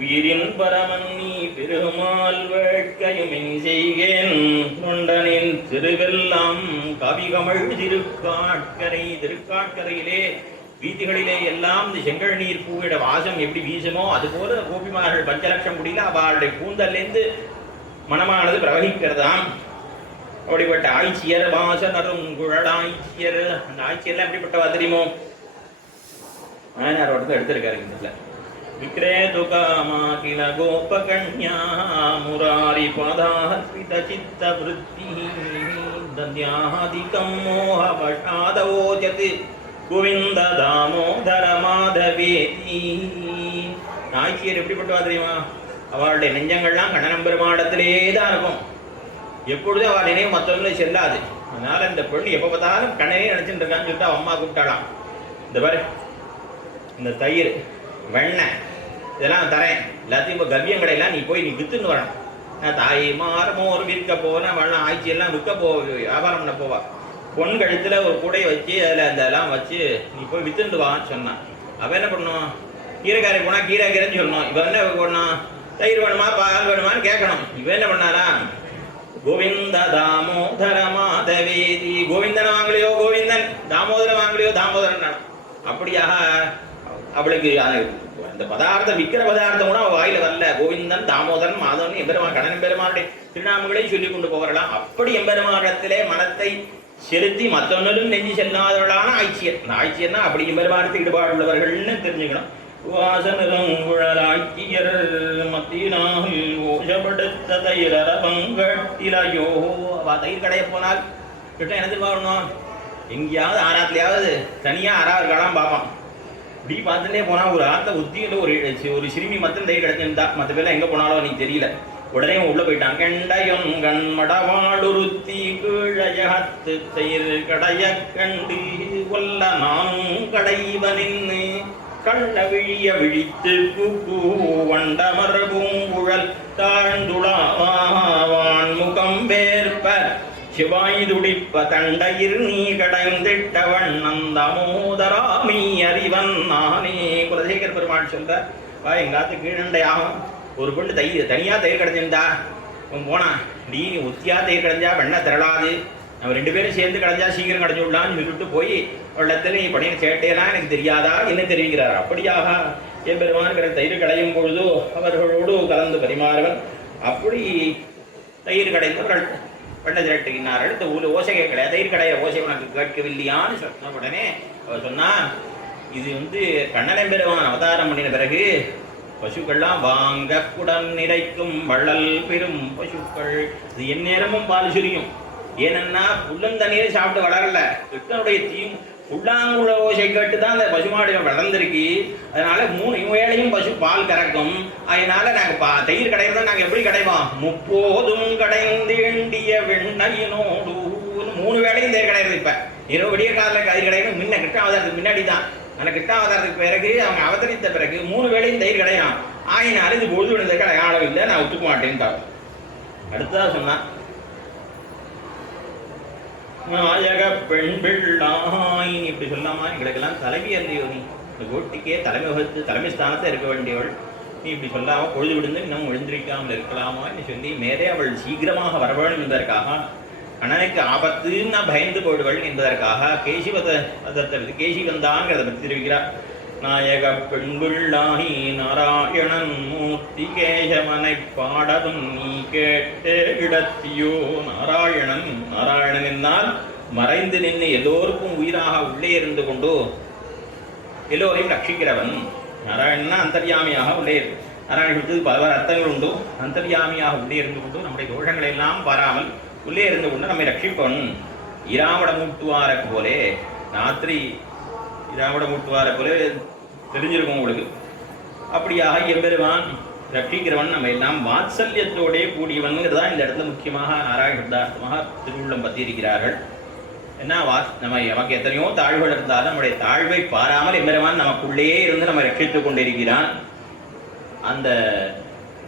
உயிரின் பரமன் நீ பெருமாள் வேட்கையுமின் செய்கேன் தொண்டனின் திருவெல்லாம் கவிகமழ் திருக்காட்கரை. திருக்காட்கரையிலே வீதிகளிலே எல்லாம் இந்த செங்கல் நீர் பூவிட வாசம் எப்படி வீசுமோ அதுபோல கோபிமார்கள் பஞ்சலட்சம் குடியில அவளுடைய கூந்தல்லேருந்து மனமானது பிரவகிக்கிறதாம். அப்படிப்பட்ட ஆய்ச்சியர் வாசனரும் குழலாய்ச்சியர், அந்த ஆய்ச்சியர்லாம் எப்படிப்பட்டவா தெரியுமோ? நாயனார் ஒருத்தர் எடுத்திருக்காரு இந்த விக்ரேது காமா கில கோபகன்யா முராரி பாதாஹ்ரித சித்த விருத்தி தன்யாதிகம் மோஹ வஷாதவோஜத் கோவிந்த தாமோதர மாதவேதி. நாய்ச்சியர் எப்படிப்பட்டவா தெரியுமா? அவளுடைய நெஞ்சங்கள்லாம் கண்ணனம் பெருமாடத்திலே தான் இருக்கும். எப்பொழுதும் அவள் நினைவு மற்றவங்களே செல்லாது. அதனால இந்த பொண்ணு எப்போ பார்த்தாலும் கண்ணனே நினைச்சுட்டு இருக்கான்னு சொல்லிட்டு அவன் அம்மா கூப்பிட்டாளாம். இந்த பாரு, இந்த தயிர் வெண்ணெய் இதெல்லாம் தரேன், எல்லாத்தையும் இப்போ கவ்யங்களையெல்லாம் நீ போய் நீ வித்துன்னு வரணும். நான் தாய் மாறுமோர் விற்க போனேன், வெள்ளம் ஆய்ச்சியெல்லாம் விற்க வியாபாரம் பண்ண போவா. பொன் கழுத்தில் ஒரு கூடையை வச்சு அதில் அதெல்லாம் வச்சு நீ போய் வித்துண்டு வான்னு சொன்னான். அவன் என்ன பண்ணணும்? கீரைக்காரை போனால் கீரைன்னு சொல்லணும். இவன் என்ன பண்ணணும்? தயிர் வேணுமா பால் வேணுமான்னு கேட்கணும். இவன் என்ன பண்ணாரா? கோவிந்த தாமோதர மாதவேதி, கோவிந்தன் வாங்கலையோ கோவிந்தன், தாமோதரம் வாங்கலையோ தாமோதரன். அப்படியாக அவளுக்கு அந்த பதார்த்தம் விற்கிற பதார்த்தம் கூட அவள் வாயில வரல. கோவிந்தன் தாமோதரன் மாதவன் எம்பெருமான் கண்ணன் பெருமானுடைய திருநாமங்களையும் சொல்லி கொண்டு போகலாம். அப்படி எம்பெருமானத்திலே மனத்தை செலுத்தி மற்றொன்னும் நெஞ்சு செல்லாதவர்களான ஆய்ச்சியர். அந்த ஆய்ச்சியர்னா அப்படி எம்பெருமானத்துக்கு ஈடுபாடு உள்ளவர்கள்னு தெரிஞ்சுக்கணும். வாசனரும் குழலாய்ச்சியர் மத்தினால் ஓஷப்படுத்த தயிரவங்கட்டிலையோ. அவள் தயிர் கடைய போனால் கிட்ட எனக்கு வரணும், எங்கேயாவது ஆறாத்துலையாவது தனியாக ஆறாவது கடாம் பார்ப்பான். இப்படி பார்த்துட்டே போனால் ஒரு ஆற்ற உத்தியில் ஒரு சிறுமி மத்திரம் தயிர் கிடச்சிருந்தா, மற்ற பேர்லாம் எங்கே போனாலும் நீ தெரியல. உடனே உள்ளே போயிட்டான். கெண்டையும் கண்மடவாடுருத்தி கீழயகத்து தயிர் கடைய கண்டு கொல்ல நானும் கடைவனின்னு கண்ண விழிய விழித்து கூக்கு வண்டமரபும் குழல் தாழ்ந்துளாவான் முகம் வேற்ப சிவாய் துடிப்ப தண்டையிர் நீ கடைந்திட்ட வண்ணந்தமோதராமி அறிவன் நானே. குலசேகர பெருமாள் சொல்ற, வா எங்காத்து கீழண்டையாகும் ஒரு பொண்ணு தனியாக தயிர் கிடைச்சிருந்தா போனா, நீ உத்தியா தயிர் கிடைஞ்சா வெண்ணெய் திரளாது, நம்ம 2 பேரும் சேர்ந்து கிடைஞ்சா சீக்கிரம் கிடைச்சி விடலான்னு சொல்லிட்டு போய் இடத்துல நீ படின சேட்டையெல்லாம் எனக்கு தெரியாதா என்ன தெரிவிக்கிறார். அப்படியாக என் பெருமான் தயிர் கடையும் பொழுது அவர்களோடு கலந்து பரிமாறுவன். அப்படி தயிர் கடைந்தவர்கள் வெண்ணை திரட்டுகின்றார்கள். இந்த ஓசை கிடையாது, தயிர் கடையிற ஓசை உனக்கு கேட்கவில்லையான்னு சொன்ன உடனே அவர் சொன்னா, இது கண்ணனை பெருமான் அவதாரம் பண்ணின பிறகு பசுக்கள்லாம் வாங்க குடம் நிறைக்கும் வள்ளல் பெரும் பசுக்கள் இது எந்நேரமும் பால் சுரியும். ஏனன்னா புல்லும் தண்ணீரை சாப்பிட்டு வளரல, கிருஷ்ணனுடைய புல்லாங்குழ ஓசை கேட்டு தான் அந்த பசுமாடு வளர்ந்துருக்கு. அதனால 3 வேளையும் பசு பால் கறக்கும். அதனால நாங்கள் தயிர் கடையிறதா நாங்கள் எப்படி கடைவோம்? முப்போதும் கடைந்தேண்டிய வெண்ணையினோடு 3 வேளையும் தயிர் கிடையாது. இப்போ இரவு விடிய காலில் தயிர் கிடையாது. முன்ன கிருஷ்ணாவதாரத்துக்கு முன்னாடி தான், அந்த கிருஷ்ணாவதாரத்துக்கு பிறகு அவங்க அவதரித்த பிறகு 3 வேளையும் தயிர் கிடையாது. ஆயினாலும் இது பொழுது விழுந்ததுக்கு அடையாளம் இல்லை, நான் ஒத்துக்க மாட்டேன்ட்டாங்க. அடுத்ததான் சொன்னான், நாயக பெண் பிள்ளாய் இப்படி சொல்லாமா? எங்களுக்கெல்லாம் தலைவி அறிந்தியோ, நீ இந்த கோட்டிக்கே தலைமை வகுத்து தலைமை ஸ்தானத்தை இருக்க வேண்டியவள், நீ இப்படி சொல்லாமல் பொழுது விடுந்து இன்னும் எழுந்திருக்காமல் இருக்கலாமா என்று சொல்லி மேலே அவள் சீக்கிரமாக வர வேண்டும் என்பதற்காக, கண்ணனுக்கு ஆபத்துன்னு பயந்து போடுவள் என்பதற்காக கேசிவன் தான்ங்கிறத பற்றி தெரிவிக்கிறார். நாயக பெண்புள்ளாகி நாராயணன் மூர்த்தி கேசவனை பாடவும் நீ கேட்டு இடத்தியோ. நாராயணன் என்னால் மறைந்து நின்று எல்லோருக்கும் உயிராக உள்ளே இருந்து கொண்டு எல்லோரையும் ரட்சிக்கிறவன். நாராயணன்னா அந்தர்யாமியாக உள்ளே இருக்கு. நாராயணனுக்கு பல அர்த்தங்கள் உண்டு. அந்தர்யாமியாக உள்ளே இருந்து கொண்டு நம்முடைய தோஷங்களை எல்லாம் பாராமல் உள்ளே இருந்து கொண்டு நம்மை ரட்சிப்பவன். இராவடமூட்டுவார போலே, ராத்திரி இராவடமூட்டுவார போலே தெரிஞ்சிருக்கும் உங்களுக்கு. அப்படியாக எம்பெருமான் ரட்சிக்கிறவன், நம்ம எல்லாம் வாத்சல்யத்தோடே கூடியவன்கிறதா இந்த இடத்துல முக்கியமாக நாராயணார்த்தமாக திருவுள்ளம் பற்றி இருக்கிறார்கள். ஏன்னா நமக்கு எத்தனையோ தாழ்வுகள் இருந்தாலும் நம்முடைய தாழ்வை பாராமல் எம்பெருமான் நமக்குள்ளேயே இருந்து நம்ம ரட்சித்துக் கொண்டிருக்கிறான். அந்த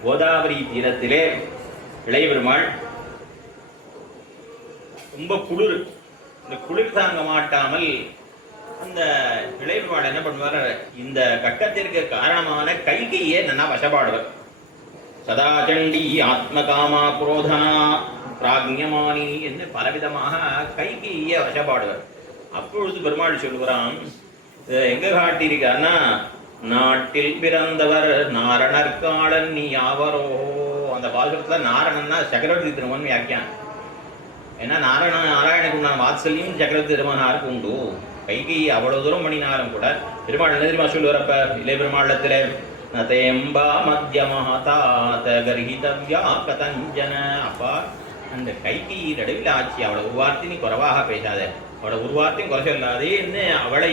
கோதாவரி தீரத்திலே இளைய பெருமாள் ரொம்ப குளிர், இந்த குளிர் தாங்க மாட்டாமல் அந்த இளைய பெருமாள் என்ன பண்ணுவார், இந்த கட்டத்திற்கு காரணமான கைகையை நல்லா வசப்பாடுவர். சதாச்சண்டி ஆத்மகாமா புரோதனா பிராக்ஞமானி என்று பலவிதமாக கைகையை வசப்பாடுவர். அப்பொழுது பெருமாள் சொல்லுகிறான், எங்க காட்டியிருக்காருன்னா, நாட்டில் பிறந்தவர் நாரணர்காளன் நீ யாவரோ. அந்த பாசுரத்துல நாரணன்னா சக்கரவர்த்தி திருமன் வியாக்கியான். ஏன்னா நாராயணனுக்கு உண்டான வாத்சல்யம் சக்கரவர்த்தி திருமனாருக்கு உண்டு. கைகை அவ்வளவு தூரம் பண்ணினாலும் கூட பெருமாள் என்ன தெரியுமா சொல்லுவாரப்ப இளைய பெருமாளத்துல நதேம்பா மத்தியமாதாத கர்ஹிதவ்யா கதஞ்சன. அப்பா அந்த கைகை நடுவில் ஆட்சி அவளை ஒரு வார்த்தை நீ குறைவாக பேசாத, அவளை ஒரு வார்த்தையும் குறை சொல்லாதே என்ன அவளை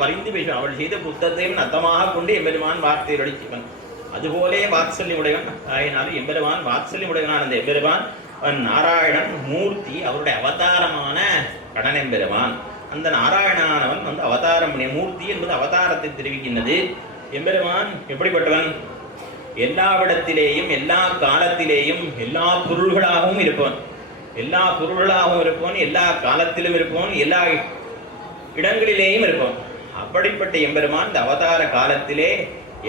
பரிந்து பேசும். அவள் செய்த புத்தகத்தையும் நத்தமாக கொண்டு எம்பெருமான் வார்த்தை அடிச்சுவன். அதுபோலே வாத்சல்யம் உடையவன். ஆயினாலும் எம்பெருமான் வாத்சல்யம் உடையவனான அந்த எம்பெருமான் நாராயணன் மூர்த்தி, அவருடைய அவதாரமான கடன் எம்பெருமான். அந்த நாராயணானவன் வந்து அவதாரம் மூர்த்தி என்பது அவதாரத்தை தெரிவிக்கின்றது. எம்பெருமான் எப்படிப்பட்டவன்? எல்லாவிடத்திலேயும் எல்லா காலத்திலேயும் எல்லா பொருள்களாகவும் இருப்பவன். எல்லா பொருள்களாகவும் இருப்பவன், எல்லா காலத்திலும் இருப்பவன், எல்லா இடங்களிலேயும் இருப்பவன். அப்படிப்பட்ட எம்பெருமான் இந்த அவதார காலத்திலே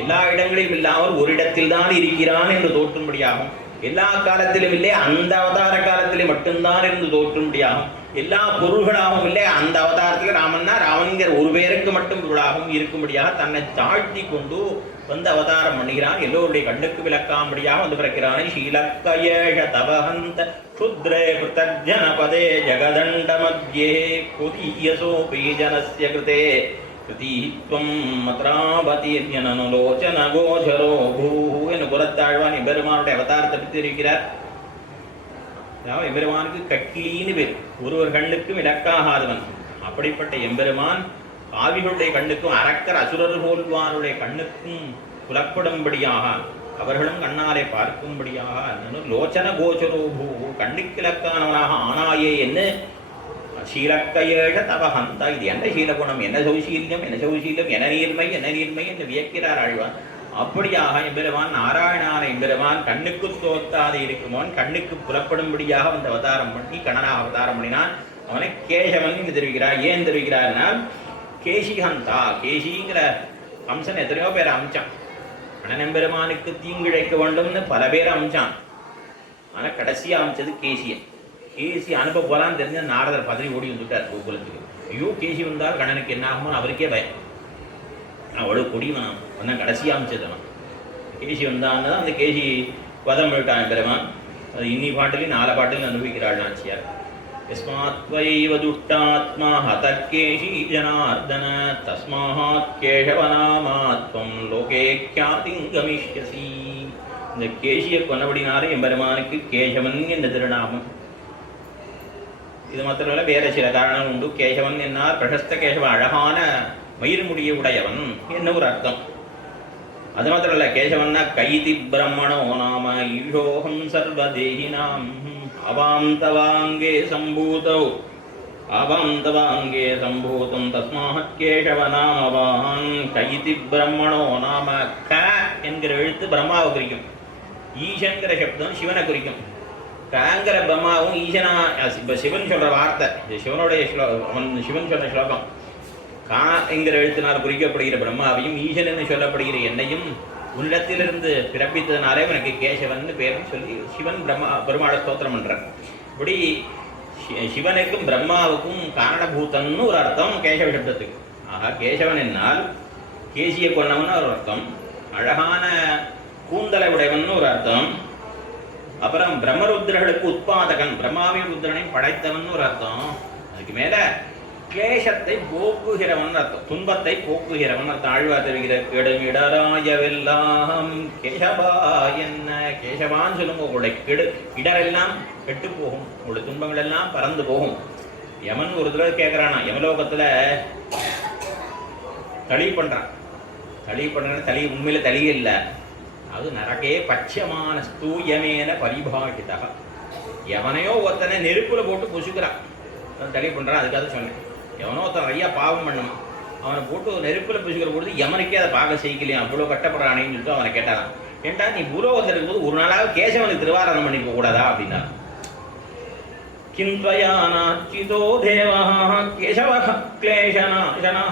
எல்லா இடங்களிலும் இல்லாமல் ஒரு இடத்தில் தான் இருக்கிறான் என்று தோற்றும்படியாகும். எல்லா காலத்திலும் இல்லை, அந்த அவதார காலத்திலே மட்டும்தான் இருந்து தோற்றும்படியாகும். எல்லா பொருள்களாகவும் இல்லை, அந்த அவதாரத்துக்கு ராமன்னா ராமன்கிற ஒரு பேருக்கு மட்டும் பொருளாகவும் இருக்கும்படியாக தன்னை தாழ்த்தி கொண்டு வந்து அவதாரம் பண்ணுகிறான். எல்லோருடைய கண்ணுக்கு விளக்காம்படியாக வந்து பிறக்கிறானே. ஷீலக்கயேஷ தவஹந்த க்ஷுத்ரே பிருத்தஜனபதே ஜகதண்ட மத்யே குதீயசோபி ஜனஸ்ய கிருதே கிருதீத்வம் மத்ராபதீர்யனனுலோச்சன கோச்சரோ பூ என்று புறத்தாழ்வான் எம்பெருமானுடைய அவதாரத்தை பற்றி இருக்கிறார். அதாவது எம்பெருமானுக்கு கட்லின்னு பேர், ஒருவர் கண்ணுக்கும் இலக்காகாதவன். அப்படிப்பட்ட எம்பெருமான் பாவிகளுடைய கண்ணுக்கும் அரக்கர் அசுரர் போல்வாருடைய கண்ணுக்கும் புலப்படும்படியாக, அவர்களும் கண்ணாலே பார்க்கும்படியாக லோச்சன கோச்சரோபூ கண்ணுக்கு இலக்கானவனாக ஆனாயே என்ன ஷீலக்கையேழ தவஹந்த. இது என்ன சீலகுணம், என்ன சௌசீல்யம், என்ன சௌசீல்யம், என்ன நீர்மை, என்ன நீர்மை என்று வியக்கிறார் ஆழ்வான். அப்படியாக எம்பெருமான் நாராயணான எம்பெருமான் கண்ணுக்கு தோத்தாது இருக்குமோன் கண்ணுக்கு புலப்படும்படியாக வந்து அவதாரம் பண்ணி கண்ணனாக அவதாரம் பண்ணினான். அவனை கேசவன் என்று தெரிவிக்கிறார். ஏன் தெரிவிக்கிறார்னால் கேசிகந்தா, கேசிங்கிற அம்சன் எத்தனையோ பேர் அமிச்சான். கண்ணன் எம்பெருமானுக்கு தீங்கிழைக்க வேண்டும்னு பல பேர் அமிச்சான். ஆனால் கடைசியா அமைச்சது கேசியன். கேசி அனுப்ப போலான்னு தெரிஞ்ச நாரதர் பதவி ஓடி வந்துட்டார் கோகுலத்துக்கு. ஐயோ கேசி வந்தால் கண்ணனுக்கு என்ன ஆகுமோ அவருக்கே பயம். அவ்வளவு கொடிவனான் வந்தான், கடைசியாக அமைச்சதவன். கேசி வந்தான்னு தான் அந்த கேசி வதம் விட்டான் பெருமான். அது இன்னி பாட்டிலையும் 4 பாட்டிலையும் அனுபவிக்கிறாள் நாச்சியார். யஸ்மாத்வைவ துஷ்டாத்மா ஹதக்கேஷி ஜனார்தன தஸ்மாத் கேசவநாமாத்வம் லோகே க்யாதிங்கமிஷ்யசி. இந்த கேசியை கொன்னபடினாலே எம்பெருமானுக்கு கேசவன் என்ற திருநாமம். இது மாத்திரமல்ல, வேற சில காரணம் உண்டு. கேசவன் என்னால் பிரசஸ்த கேசவன், அழகான மயிர்முடிய உடையவன் என்ன ஒரு அர்த்தம். அது மாத்திரமல்ல, கேசவன்னா கைதி பிரம்மணோ நாம ஈஷோகம் சர்வதேகினாம் அவாந்தவாங்கே சம்பூதௌ அவாந்தவாங்கே சம்பூதம் தஸ்மாத் கேசவநாமவான். கைதி பிரம்மணோ நாம க என்கிற எழுத்து பிரம்மாவை குறிக்கும். ஈசன்கிற சப்தம் சிவனை குறிக்கும். கங்கிற பிரம்மாவும் ஈசனா, இப்போ சிவன் சொல்ற வார்த்தை, சிவனுடைய சிவன் சொல்ற ஸ்லோகம். கா என்கிற எழுத்தினால் குறிக்கப்படுகிற பிரம்மாவையும் ஈசன் என்று சொல்லப்படுகிற என்னையும் உள்ளத்திலிருந்து பிறப்பித்ததுனாலே எனக்கு கேசவன் பேர்னு சொல்லி சிவன் பெருமாளை ஸ்தோத்திரம் பண்றார். இப்படி சிவனுக்கும் பிரம்மாவுக்கும் காரணபூதன்னு ஒரு அர்த்தம் கேசவ சப்தத்துக்கு. ஆக கேசவன் என்னால் கேசியை கொண்டவன் ஒரு அர்த்தம், அழகான கூந்தலை உடையவன் ஒரு அர்த்தம், அப்புறம் பிரம்மருத்ரர்களுக்கு உட்பாதகன், பிரம்மாவையும் ருத்ரனையும் படைத்தவன் ஒரு அர்த்தம். அதுக்கு மேல கிளேசத்தை போக்குகிறவன் அர்த்தம், துன்பத்தை போக்குகிறவன் அர்த்தம். ஆழ்வார் தெரிவிக்கிற கெடுமிடராயவெல்லாம் கேசவா என்ன. கேசவான்னு சொல்லுங்க, உங்களுடைய இடரெல்லாம் கெட்டு போகும், உங்களுடைய துன்பங்கள் எல்லாம் பறந்து போகும். யமன் ஒரு தடவை கேட்கிறானா, யமலோகத்துல தளி பண்றான். தளி உண்மையில தளி இல்லை, அது நரகே பட்சமான ஸ்தூயமேன பரிபாஷிதா. எவனையோ ஒருத்தனை நெருப்புல போட்டு பொசுக்கிறான், தளி பண்றான். அதுக்காக சொன்னேன், எவனோ ஒருத்தன் ஐயா பாவம் பண்ணணும், அவனை போட்டு நெருப்புல பொசுக்கிற பொழுது யமனுக்கே அதை பார்க்க செய்யலையா, அவ்வளோ கட்டப்படுறானேன்னு சொல்லிட்டு அவனை கேட்டாரான். ஏண்டா நீ பூலோகத்தில் இருக்கும்போது ஒரு நாளாவது கேசவனுக்கு திருவாராதனம் பண்ணிக்க கூடாதா அப்படின்னா. கிந்த்வயானாச்சிதோ தேவா கேசவ கிளேசநாசனா.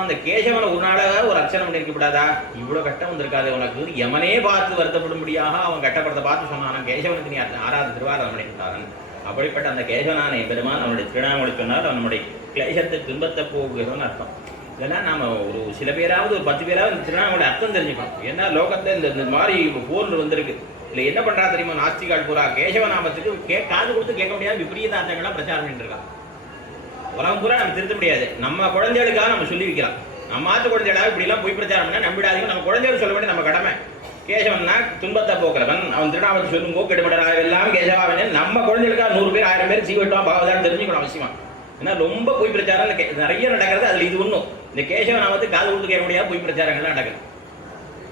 அந்த கேசவனை ஒரு நாளாக ஒரு அர்ச்சனை பண்ணிருக்கப்படாதா, இவ்வளோ கட்டம் வந்திருக்காது உனக்கு. யமனே பார்த்து வருத்தப்படும்படியாக அவன் கட்டப்படத்தை பார்த்து சொன்னான், கேசவனுக்கு நீ ஆறாவது திருவாராதனம் பண்ணிவிட்டான். அப்படிப்பட்ட அந்த கேசவனான பெருமான் அவனுடைய திருநாமலை சொன்னால் அவனுடைய கிளேசத்தை துன்பத்தை போகுகிறவன் அர்த்தம். இதெல்லாம் நாம் ஒரு சில பேராவது ஒரு 10 பேராவது இந்த திருநாமோட அர்த்தம் தெரிஞ்சுக்கணும். ஏன்னா லோகத்தில் இந்த மாதிரி போர் வந்திருக்கு. இல்லை என்ன பண்ணுறா தெரியுமா, நாஸ்திகால் பூரா கேசவ நாமத்துக்கு காது கொடுத்து கேட்க முடியாது விபரீத அர்த்தங்கள்லாம் பிரச்சாரம் பண்ணிட்டுருக்கான். உலகம் பூரா நம்ம திருத்த முடியாது. நம்ம குழந்தைகளுக்காக நம்ம சொல்லி வைக்கலாம். நம்ம ஆத்து குழந்தைகளாக இப்படிலாம் போய் பிரச்சாரம் பண்ணால் நம்பிடாதீங்க. நம்ம குழந்தைகள் சொல்ல வேண்டிய நம்ம கடமை. கேசவன்னா துன்பத்தை போக்குறவன், அவன் திருநாமத்தை சொல்லும் கெடுபடுறா எல்லாம் கேசவாவன். நம்ம குழந்தைகளுக்காக 100 பேர் 1000 பேர் சீவட்டும் பாவதான்னு தெரிஞ்சுக்கணும் அவசியமா. ஏன்னா ரொம்ப பொய் பிரச்சாரம் நிறைய நடக்கிறது. அதில் இது ஒன்றும் இந்த கேசவ நாமத்துக்கு காது கொடுத்து கேட்க முடியாது பொய் பிரச்சாரங்கள்லாம் நடக்குது.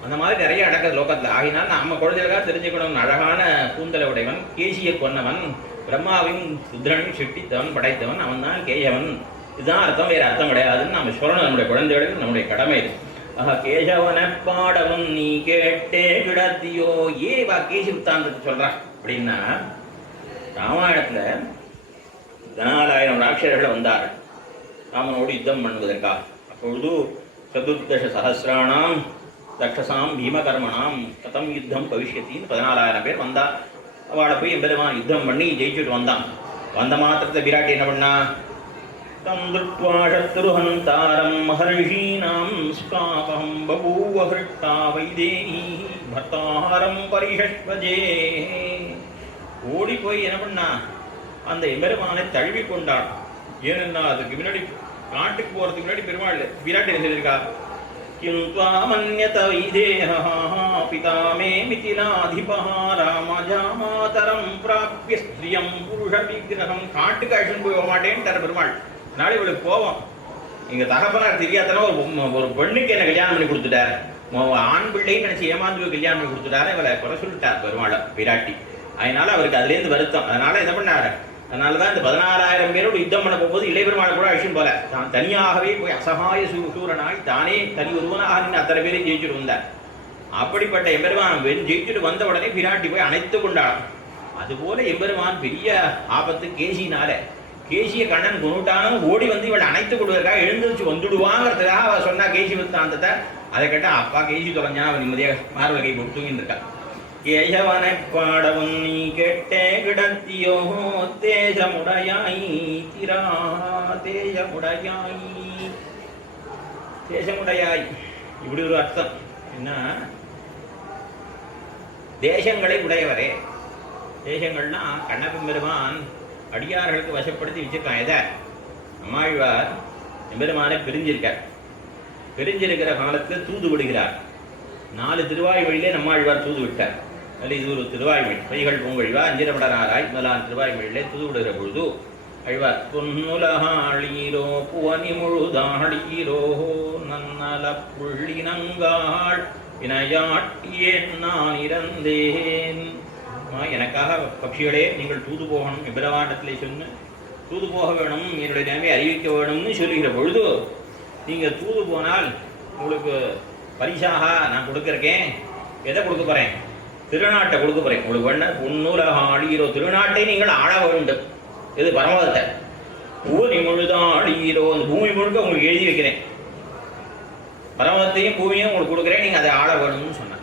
அந்த மாதிரி நிறைய நடக்குது லோகத்தில். ஆகினால் நம்ம குழந்தைகளுக்காக தெரிஞ்சுக்கணும். அழகான கூந்தலை உடையவன், கேசியை கொன்னவன், பிரம்மாவின் ருத்ரனின் சிட்டித்தவன் படைத்தவன், அவன் தான் கேசவன். இதுதான் அர்த்தம், வேறு அர்த்தம் கிடையாதுன்னு நம்ம சொல்லணும். நம்முடைய குழந்தைகளுக்கு நம்முடைய கடமை இது. கேசவன பாடவன் நீ கேட்டே கிடத்தியோ. ஏவா கேசி உத்தாந்தத்துக்கு சொல்றான் அப்படின்னா, ராமாயணத்துல 14,000 ராட்சர்கள் வந்தார் ராமனோடு யுத்தம் பண்ணுவதற்காக. அப்பொழுது சதுர்தச சஹசிராணாம் தட்சசாம் பீமகர்மனாம் கதம் யுத்தம் பவிஷ்யத்தின்னு 14,000 பேர் வந்தா. அவளை போய் எம்பெருமான் யுத்தம் பண்ணி ஜெயிச்சுட்டு வந்தான். வந்த மாத்திரத்தை விராட்டி என்ன பண்ணா, தம் துர்வாஷத்ருஹந்தாரம் மஹர்ஷீனாம் ஸ்காபம் பபூவ ஹிருஷ்டா வைதேகி பர்த்தாரம் பரிஷஸ்வஜே. ஓடி போய் என்ன பண்ணா, அந்த எம்பெருமானை தழுவி கொண்டான். ஏனென்னா அதுக்கு முன்னாடி நாட்டுக்கு போறதுக்கு முன்னாடி பெருமாள் விராட்டி என்ன சொல்லியிருக்கா, கிம் த்வாமன்யத வைதேஹா பிதா மே மிதிலாதிபஹ ராமஜாமாதரம் பிராப்ய ஸ்த்ரியம் புருஷ விக்கிரகம். காட்டுக்கு அழிச்சுன்னு போய் மாட்டேன்ட்டார் பெருமாள். நாளை இவளுக்கு போவோம், எங்க தகப்பனார் தெரியாதனா ஒரு பெண்ணுக்கு என்ன கல்யாணம் பண்ணி கொடுத்துட்டார், ஆண் பிள்ளைன்னு நினைச்சு ஏமாந்து போய் கல்யாணம் பண்ணி கொடுத்துட்டாரு. இவளை குறை சொல்லிட்டார் பெருமாள் விராட்டி. அதனால அவருக்கு அதுலேருந்து வருத்தம். அதனால என்ன பண்ணாரு, அதனாலதான் இந்த 16,000 பேரோடு யுத்தம் பண்ண போகும்போது இளைய பெருமாள் கூட அழிச்சும் போல தான் தனியாகவே போய் அசகாய சூரனாய் தானே தனி ஒருவனாக நின்று அத்தனை பேரையும் ஜெயிச்சுட்டு வந்தார். அப்படிப்பட்ட எம்பெருமான் ஜெயிச்சுட்டு வந்த உடனே விராட்டி போய் அணைத்து கொண்டாடும். அதுபோல எம்பெருமான் பெரிய ஆபத்து கேசினால, கேசிய கண்ணன் கொண்டுட்டானும் ஓடி வந்து இவளை அணைத்து கொடுவதற்காக எழுந்துச்சு வந்துடுவாங்கிறதுக்காக அவ சொன்னா கேசி வந்தாந்தத்தை. அதை கேட்டால் அப்பா கேசி தொலைஞ்சான், அவன் நிம்மதியாக மார்வகை போட்டு தூங்கிட்டு இருக்கான். கேசவனை பாடவும் நீ கேட்டே கிடத்தியோ தேசமுடையாய் திரா தேசமுடையாய் தேசமுடையாய். இப்படி ஒரு அர்த்தம் என்ன, தேசங்களை உடையவரே. தேசங்கள்னா கண்ணப்பன் பெருமான் அடியார்களுக்கு வசப்படுத்தி வச்சிருக்கான். எதை, நம்மாழ்வார் எம்பெருமானை பிரிஞ்சிருக்கார். பிரிஞ்சிருக்கிற காலத்தில் தூது விடுகிறார். 4 திருவாய்மொழியிலே நம்மாழ்வார் தூது விட்டார். அதில் இது ஒரு திருவாய்மொழி. பைகள் பூங்கொழிவா அஞ்சிரமடனாராய் முதலான திருவாய்மொழியிலே தூது விடுகிற பொழுது அழ்வார் பொன்னுலகாளீரோ புவனி முழுதாளீரோ நன்னல புள்ளினங்காள் வினையாட்டியேன் நான் இறந்தேன். எனக்காக பட்சிகளே நீங்கள் தூது போகணும், எபிரவாண்டத்திலே சொன்னு தூது போக வேணும், என்னுடைய நிலைமை அறிவிக்க வேணும்னு சொல்லுகிற பொழுது, நீங்கள் தூது போனால் உங்களுக்கு பரிசாக நான் கொடுக்குறேன். எதை கொடுக்க போகிறேன், திருநாட்டை கொடுக்க போகிறேன். உங்களுக்கு வேணா பொன்னுலக ஆளீரோ, திருநாட்டை நீங்கள் ஆள வேண்டும். இது பரமதத்தை. பூமி முழுதான் ஆளீரோ, அந்த பூமி முழுக்க உங்களுக்கு எழுதி வைக்கிறேன். பரமதத்தையும் பூமியும் உங்களுக்கு கொடுக்குறேன், நீங்கள் அதை ஆள வேணும்னு சொன்னார்.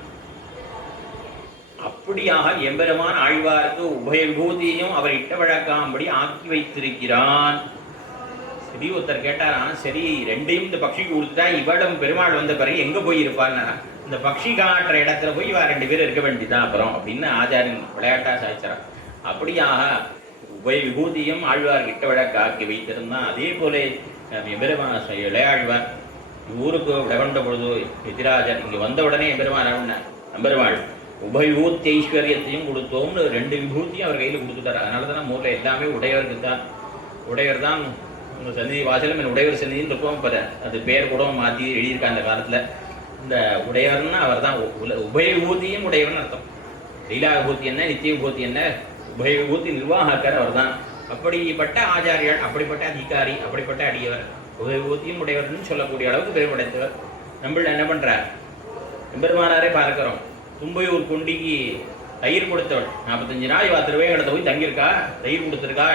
அப்படியாக எம்பெருமான் ஆழ்வாருக்கு உபய விபூதியையும் அவர் இட்ட வழக்காம்படி ஆக்கி வைத்திருக்கிறான். சரி, ஒருத்தர் கேட்டாராம், சரி ரெண்டையும் இந்த பக்ஷிக்கு கொடுத்துட்டா இவடம் பெருமாள் வந்த பிறகு எங்கே போய் இருப்பான்னா, இந்த பக்ஷி காட்டுற இடத்துல போய் இவா 2 பேர் இருக்க வேண்டியதான் அப்புறம் அப்படின்னு ஆச்சாரியன் விளையாட்டா சாய்ச்சாராம். அப்படியாக உபய விபூதியும் ஆழ்வார் இட்ட வழக்கு ஆக்கி வைத்திருந்தான். அதே போல எம்பெருமான் இளையாழ்வார் ஊருக்கு விடகொண்ட பொழுது எதிராஜர் இங்கே வந்த உடனே எம்பெருமான் நம்பெருமாள் உபவிபூத்தி ஐஸ்வர்யத்தையும் கொடுத்தோம்னு 2 விபூத்தியும் அவர் கையில் கொடுத்துட்டார். அதனால தான் ஊரில் எல்லாமே உடையவருக்கு தான். உடையவர் தான் உங்கள் சந்நிதி வாசலும் என் உடையவர் சந்நிதின்னு இருக்கும். இப்போ அது பேர் கூட மாற்றி எழுதியிருக்காங்க அந்த காலத்தில். இந்த உடையவர்னா அவர் தான். உபயவிபூத்தியும் உடையவர்னு அர்த்தம். லீலா விபூத்தி என்ன, நித்திய விபூத்தி என்ன, உபயவிபூத்தி நிர்வாகக்கார் அவர் தான். அப்படிப்பட்ட ஆச்சாரியர், அப்படிப்பட்ட அதிகாரி, அப்படிப்பட்ட அடியவர், உபயவிபூத்தியும் உடையவர்னு சொல்லக்கூடிய அளவுக்கு பெருமை படைத்தவர். நம்மள என்ன பண்ணுறார், எம்பெருமானாரே பார்க்கிறோம். தும்பையூர் கொண்டிக்கு தயிர் கொடுத்தவள் 45 நாள் இவா திருவேங்கடத்தை போய் தங்கியிருக்கா, தயிர் கொடுத்துருக்கா.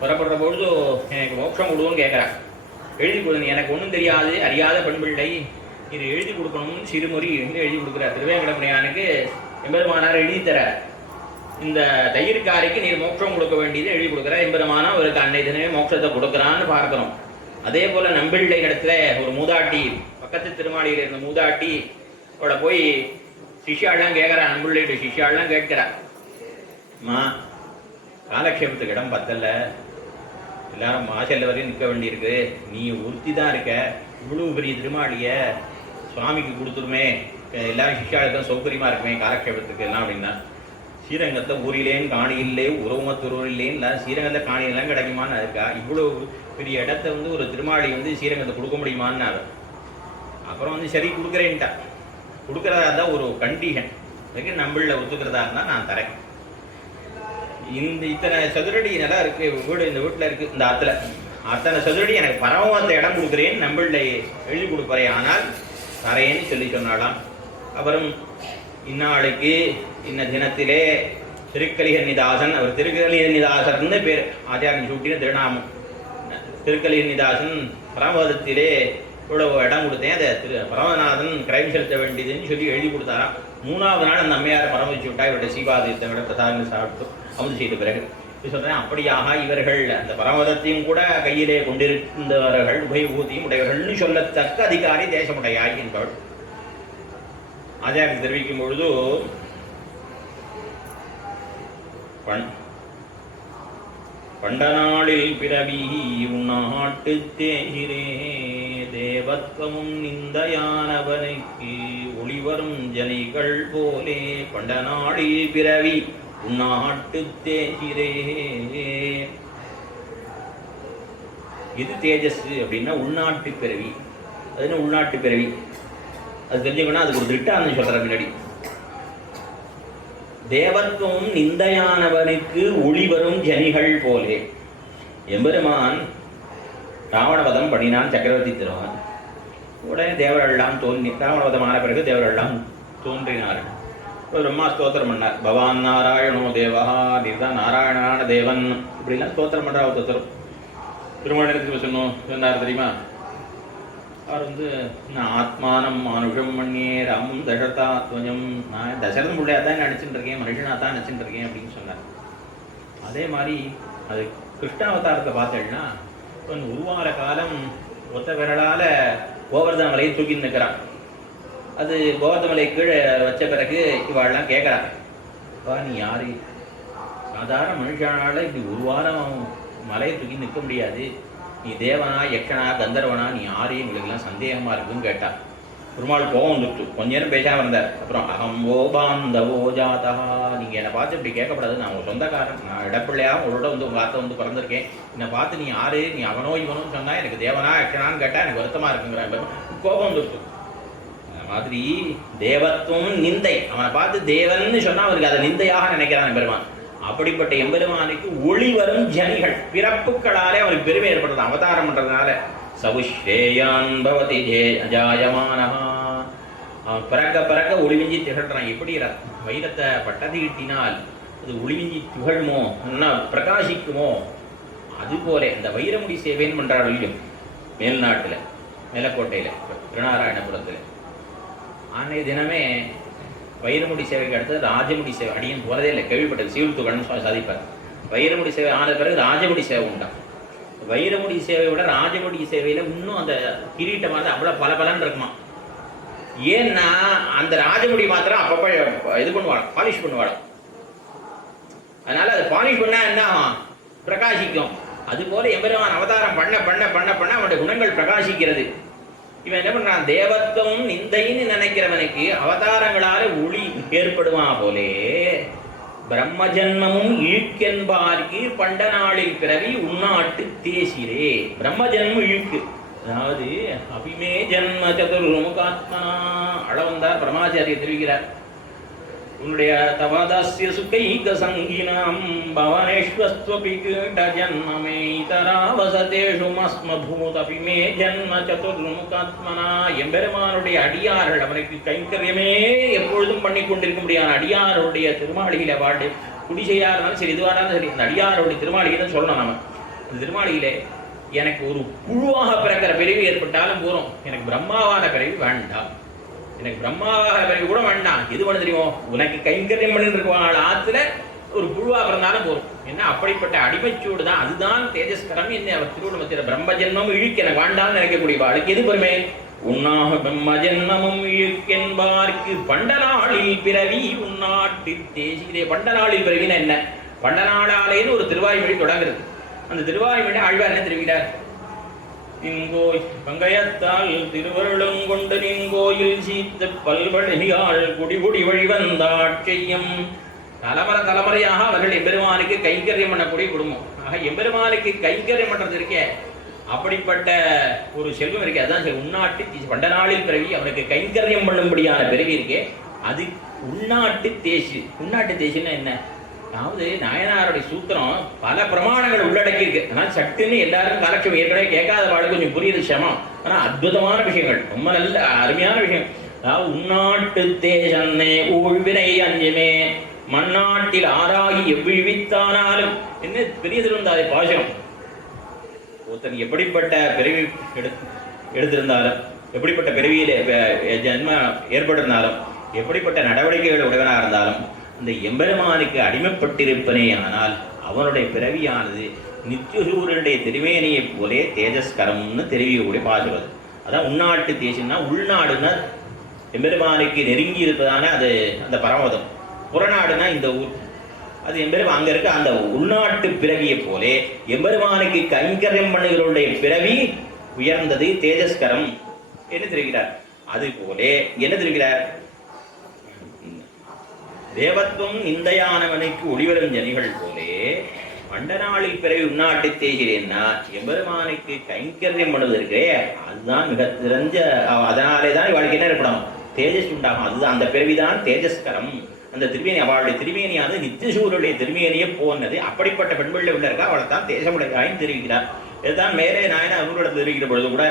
புறப்படுற பொழுது எனக்கு மோட்சம் கொடுவோன்னு கேட்குறான். எழுதி கொடுங்க, எனக்கு ஒன்றும் தெரியாது, அறியாத பெண் பிள்ளை, இது எழுதி கொடுக்கணும்னு சிறுமொழி எழுதி கொடுக்குறார். திருவேங்கட பிரியானுக்கு எம்பெருமானார் எழுதி தர, இந்த தயிர்காரிக்கு நீர் மோட்சம் கொடுக்க வேண்டியது எழுதி கொடுக்குறா. எம்பெருமானா அவருக்கு அன்னை தினமே மோட்சத்தை கொடுக்குறான்னு பார்க்குறோம். அதே போல நம்பிள்ளை இடத்துல ஒரு மூதாட்டி, பக்கத்து திருமாளியில் இருந்த மூதாட்டி அவளை போய் சிஷ்யாலாம் கேட்குறா, நம்பிள்ளையோட சிஷ்யாலாம் கேட்கிறா, அம்மா காலக்ஷேபத்துக்கு இடம் பத்தல, எல்லாரும் மாசல்ல வரையும் நிற்க வேண்டியிருக்கு, நீ ஒருத்தி தான் இருக்க, இவ்வளவு பெரிய திருமாளிய சுவாமிக்கு கொடுத்துருமே, எல்லாரும் சிஷ்யாளுக்கும் சௌகரியமா இருக்குமே காலக்ஷேபத்துக்கு எல்லாம் அப்படின்னா, ஸ்ரீரங்கத்தை ஊரிலேன்னு காணியில்லே உறவுமத்தூரிலேன்னு இல்லை, ஸ்ரீரங்கத்தை காணியெல்லாம் கிடைக்குமான்னு இருக்கா, இவ்வளவு பெரிய இடத்த வந்து ஒரு திருமாளி வந்து ஸ்ரீரங்கத்தை கொடுக்க முடியுமான்னு. அப்புறம் வந்து சரி கொடுக்குறேன்ட்டா. கொடுக்குறதா இருந்தால் ஒரு கண்டிஷன், அதுக்கு நம்மளில் ஒத்துக்கிறதா இருந்தால் நான் தரேன். இந்த இத்தனை சதுரடி நிலம் இருக்கு வீடு, இந்த வீட்டில் இருக்கு, இந்த ஆற்றுல அத்தனை சதுரடி எனக்கு பரமத்த இடம் கொடுக்குறேன்னு நம்மள எழுதி கொடுப்பறேன், ஆனால் தரேன்னு சொல்லி சொன்னாலாம். அப்புறம் இந்நாளைக்கு இன்ன தினத்திலே திருக்கலிகன்னிதாசன், அவர் திருக்கலிகன்னிதாசர்னு பேர், ஆச்சாரியன் சூட்டின திருநாமம். திருக்கலிகன்னிதாசன் பரமபதத்திலே இவ்வளவு இடம் கொடுத்தேன், அதை பரமநாதன் கிரைம் செலுத்த வேண்டியதுன்னு சொல்லி எழுதி கொடுத்தாராம். 3வது நாள் அந்த அம்மையார் பரமதிச்சு விட்டா, இவருடைய சீபாதத்தை விட பிரசாதம் சாப்பிட்டு அமுது செய்த பிறகு சொல்றேன், அப்படியாக இவர்கள் அந்த பரமதத்தையும் கூட கையிலே கொண்டிருந்தவர்கள், உபயபூதியும் உடையவர்கள்னு சொல்லத்தக்க அதிகாரி தேசமுடையாய் என்பவள். ஆச்சாரியர் தெரிவிக்கும் பொழுது பண்டநாளில் பிறவி உன்னாட்டு தேகிரே, தேவத்வமும் நிந்தையானவனுக்கு ஒளிவரும் ஜனிகள் போலே, பண்டநாளில் பிறவி உன்னாட்டு தேகிரே. இது தேஜஸ் அப்படின்னா உள்நாட்டு பிறவி. அது என்ன உள்நாட்டு பிறவி? அது தெரிஞ்சுக்கணும், அதுக்கு ஒரு திட்டான்னு சொல்ற முன்னாடி. தேவத்துவம் நிந்தையானவனுக்கு ஒளிவரும் ஜனிகள் போலே. எம்பெருமான் ராவணவதம் பண்ணினான், சக்கரவர்த்தி திருவான். உடனே தேவரெல்லாம் தோன்றி, ராவணவதம் ஆன பிறகு தேவரெல்லாம் தோன்றினார்கள். பிரம்மா ஸ்தோத்திரம் பண்ணார், பவான் நாராயணோ தேவா, நீர்தான் நாராயணனான தேவன், இப்படிலாம் ஸ்தோத்திரம் பண்ற ஒருத்தரும். திருமணத்துக்கு சொன்னோம் சொன்னார் தெரியுமா? அவர் வந்து நான் ஆத்மானம் மனுஷம் மண்ணியே ராமம் தசரதாத்வஜம், நான் தசரதம் பிள்ளையா தான் நினச்சிட்டு இருக்கேன், மனுஷனாக தான் நினச்சிட்டு இருக்கேன் அப்படின்னு சொன்னார். அதே மாதிரி அது கிருஷ்ணாவதாரத்தை பார்த்தேன்னா, கொஞ்சம் உருவார காலம் ஒத்த விரலால் கோவர்தன மலையை தூக்கி நிற்கிறான். அது கோவர்தன மலை கீழே வச்ச பிறகு இவாள்லாம் கேட்குறான், அப்பா நீ யாரு? சாதாரண மனுஷனால இப்படி ஒரு வாரம் மலையை தூக்கி நிற்க முடியாது, நீ தேவனா யக்ஷனா கந்தர்வனா, நீ யாரையும் எங்களுக்கெல்லாம் சந்தேகமாக இருக்குன்னு கேட்டா. பெருமாள் கோவம் வந்துட்டு கொஞ்ச நேரம் பேசாமல் இருந்தார். அப்புறம் அகம் ஓ பாந்தவோ ஜாதா, நீங்கள் என்னை பார்த்து இப்படி கேட்கக்கூடாது, நான் உங்கள் சொந்தக்காரன், நான் இடப்பிள்ளையா உங்களோட வந்து உங்கள் ஆத்த வந்து பிறந்திருக்கேன், என்னை பார்த்து நீ யாரு, நீ அவனோ இவனோன்னு சொன்னால் எனக்கு தேவனா யக்ஷனான்னு கேட்டால் எனக்கு வருத்தமாக இருக்குங்கிற கோபம் வந்துட்டு. அந்த மாதிரி தேவத்துவம் நிந்தை, அவனை பார்த்து தேவன்னு சொன்னால் அவருக்கு அதை நிந்தையாக நினைக்கிறான் பெருமான். அப்படிப்பட்ட எம்பெருமானுக்கு ஒளி வரும் ஜனிகள், பிறப்புகளாலே அவனுக்கு பெருமை ஏற்படுறது, அவதாரம் பண்றதுனால. சவுஷ்டேயான் பவதி ஜாயமானஹா, அவன் பிறக்க பிறக்க ஒளிவிஞ்சி திகழ்றான். எப்படி வைரத்தை பட்டதீட்டினால் அது ஒளிவிஞ்சி திகழ்மோ, பிரகாசிக்குமோ, அதுபோல இந்த வைரமுடி சேவைன்னு பண்றாள் இல்லையும் மேல்நாட்டில், மேலக்கோட்டையில், திருநாராயணபுரத்தில். அன்னைய தினமே வைரமுடி சேவைக்கு அடுத்தது ராஜமுடி சேவை. அடியன் போறதே இல்லை, கேள்விப்பட்டது, சீழ்த்துகடன் சாதிப்பார். வைரமுடி சேவை ஆன பிறகு ராஜமுடி சேவை உண்டா. வைரமுடி சேவையோட ராஜமுடி சேவையில இன்னும் அந்த கிரீட்டம் வந்து அவ்வளவு பல பலன் இருக்குமா. ஏன்னா அந்த ராஜமுடி மாத்திரம் அப்பப்ப இது பண்ணுவாள், பாலிஷ் பண்ணுவாள். அதனால அது பாலிஷ் பண்ணா என்ன பிரகாசிக்கும். அது போல எம்பெருமான் அவதாரம் பண்ண பண்ண பண்ண பண்ண அவனுடைய குணங்கள் பிரகாசிக்கிறது. இவன் என்ன பண்றான், தேவத்துவம் நிந்தைன்னு நினைக்கிறவனுக்கு அவதாரங்களால ஒளி ஏற்படுமா போலே, பிரம்ம ஜன்மமும் இழுக்கென்பார்க்கு பண்ட நாளில் பிறவி உன்னாட்டு தேசிரே. பிரம்ம ஜன்மம் இழுக்கு, அதாவது அபிமே ஜன்ம சதுர்முகாத்மனா. அளவந்தார் பரமாச்சாரியர் தெரிவிக்கிறார், உன்னுடைய தவதாஸ்ய சுகைக சங்கீனாம் பவனேஷ்வஸ்த்வபி கீட ஜன்மமே இதராவசதேஷு மஸ்மபூதபி மே ஜன்ம சதுர்முகாத்மனா. எம்பெருமானுடைய அடியார்கள், அவனுக்கு கைங்கரியமே எப்பொழுதும் பண்ணி கொண்டிருக்க முடியாத அடியாருடைய திருமாளிகையில வாடு குடிசையா இருந்தாலும் சரி, இதுவாக இருந்தாலும் சரி, இந்த அடியாருடைய திருமாளிகை தான் சொல்லணும். நம்ம இந்த திருமாளிகையிலே எனக்கு ஒரு புழுவாக பிறக்கிற பிறவி ஏற்பட்டாலும் போறோம், எனக்கு பிரம்மாவான பிறவி வேண்டாம், எனக்கு பிரம்மாவாக பிறகு கூட வேண்டாம். எது பண்ண தெரியுமோ, உனக்கு கைங்கரியம் பண்ணிட்டு இருக்குவாள் ஆத்துல ஒரு புழுவா பிறந்தாலும் போகும். என்ன அப்படிப்பட்ட அடிமைச்சூடு தான், அதுதான் தேஜஸ்கரம். என்ன அவர் திருவண்ணமத்திர பிரம்ம ஜென்மம் இழுக்கு எனக்கு வாண்டான்னு நினைக்கக்கூடிய வாழ்க்கை எது பெருமை? உன்னாக பிரம்ம ஜென்மமும் இழுக்கென்பார்க்கு பண்டநாளில் பிறவி உன்னாட்டு தேசி. இதே பண்டநாளில் பிறவினா என்ன? பண்டநாளாலேன்னு ஒரு திருவாய்மொழி தொடங்குறது. அந்த திருவாய்மொழி ஆழ்வார் என்ன தெரிவிக்கிறார்? நின்கோய் பங்கயத்தால் திருவருளும் கொண்டு நின்கோயில் சீத்து பல்வழியாள் குடிகுடி வழிவந்தாட்சியம். தலைமுறையாக அவர்கள் எம்பெருமானுக்கு கைங்கரியம் பண்ணக்கூடிய குடும்பம். ஆக எம்பெருமானுக்கு கைங்கரியம் பண்றது இருக்கே, அப்படிப்பட்ட ஒரு செல்வம் இருக்கே, அதுதான் உள்நாட்டு பண்டநாளில் பிறவி. அவனுக்கு கைங்கரியம் பண்ணும்படியான பிறவி இருக்கே, அது உள்நாட்டு தேசி. உள்நாட்டு தேசின்னா என்ன? அதாவது நாயனாருடைய சூத்திரம் பல பிரமாணங்கள் உள்ளடக்கி இருக்கு. ஆனால் சட்டுன்னு எல்லாருக்கும் கலெக்ஷன் ஏற்கனவே கேட்காத வாழ்க்கை கொஞ்சம் புரியுது சமம். ஆனால் அற்புதமான விஷயங்கள், ரொம்ப நல்ல அருமையான விஷயம். அதாவது உள்நாட்டு தேசன்னே ஊழ்வினை அஞ்சுமே மண்ணாட்டில் ஆராகி எவ்விழிவித்தானாலும். என்ன பெரிய திருந்தாதை பாசனம். ஒருத்தன் எப்படிப்பட்ட பிறவி எடுத்திருந்தாலும், எப்படிப்பட்ட பிறவியில ஜன்ம ஏற்பட்டிருந்தாலும், எப்படிப்பட்ட நடவடிக்கைகள் உடையவனாக இருந்தாலும், இந்த எம்பெருமானுக்கு அடிமைப்பட்டிருப்பனே ஆனால் அவனுடைய பிறவியானது நித்தியசூரனுடைய திருமேனியைப் போலே தேஜஸ்கரம்னு தெரிவிக்கக்கூடிய பாசுவது. அதான் உள்நாட்டு தேசம்னா, உள்நாடுன்னா எம்பெருமானுக்கு நெருங்கி இருப்பதான அது அந்த பரமதம். புறநாடுனா இந்த ஊர், அது எம்பெருமான் அங்க இருக்க அந்த உள்நாட்டு பிறவியை போலே எம்பெருமானுக்கு கைங்கரியம் பண்ணுகளுடைய பிறவி உயர்ந்தது, தேஜஸ்கரம் என்று தெரிவிக்கிறார். அது போலே என்ன தெரிவிக்கிறார்? தேவத்துவம் நிந்தையானவனுக்கு ஒளிவரும் ஜனிகள் போலே பண்டநாளில் பிறவி உள்நாட்டு தேய்கிறேன்னா எம்பெருமானுக்கு கைங்கரியம் பண்ணுவதற்கு அதுதான் மிக சிறந்த. அதனாலே தான் இவளுக்கு என்ன ஏற்படும்? தேஜஸ் உண்டாகும். அதுதான் அந்த பிறவிதான் தேஜஸ்கரம். அந்த திருமேனி, அவளுடைய திருமேனியானது நித்தியசூருடைய திருமேனியை போனது. அப்படிப்பட்ட பெண்பிள்ளை உள்ள இருக்கா, அவளை தான் தேசமுடையாயும் தெரிவிக்கிறார். இதுதான் மேலே நாயன அருளிடத்தில் தெரிவிக்கிற பொழுது கூட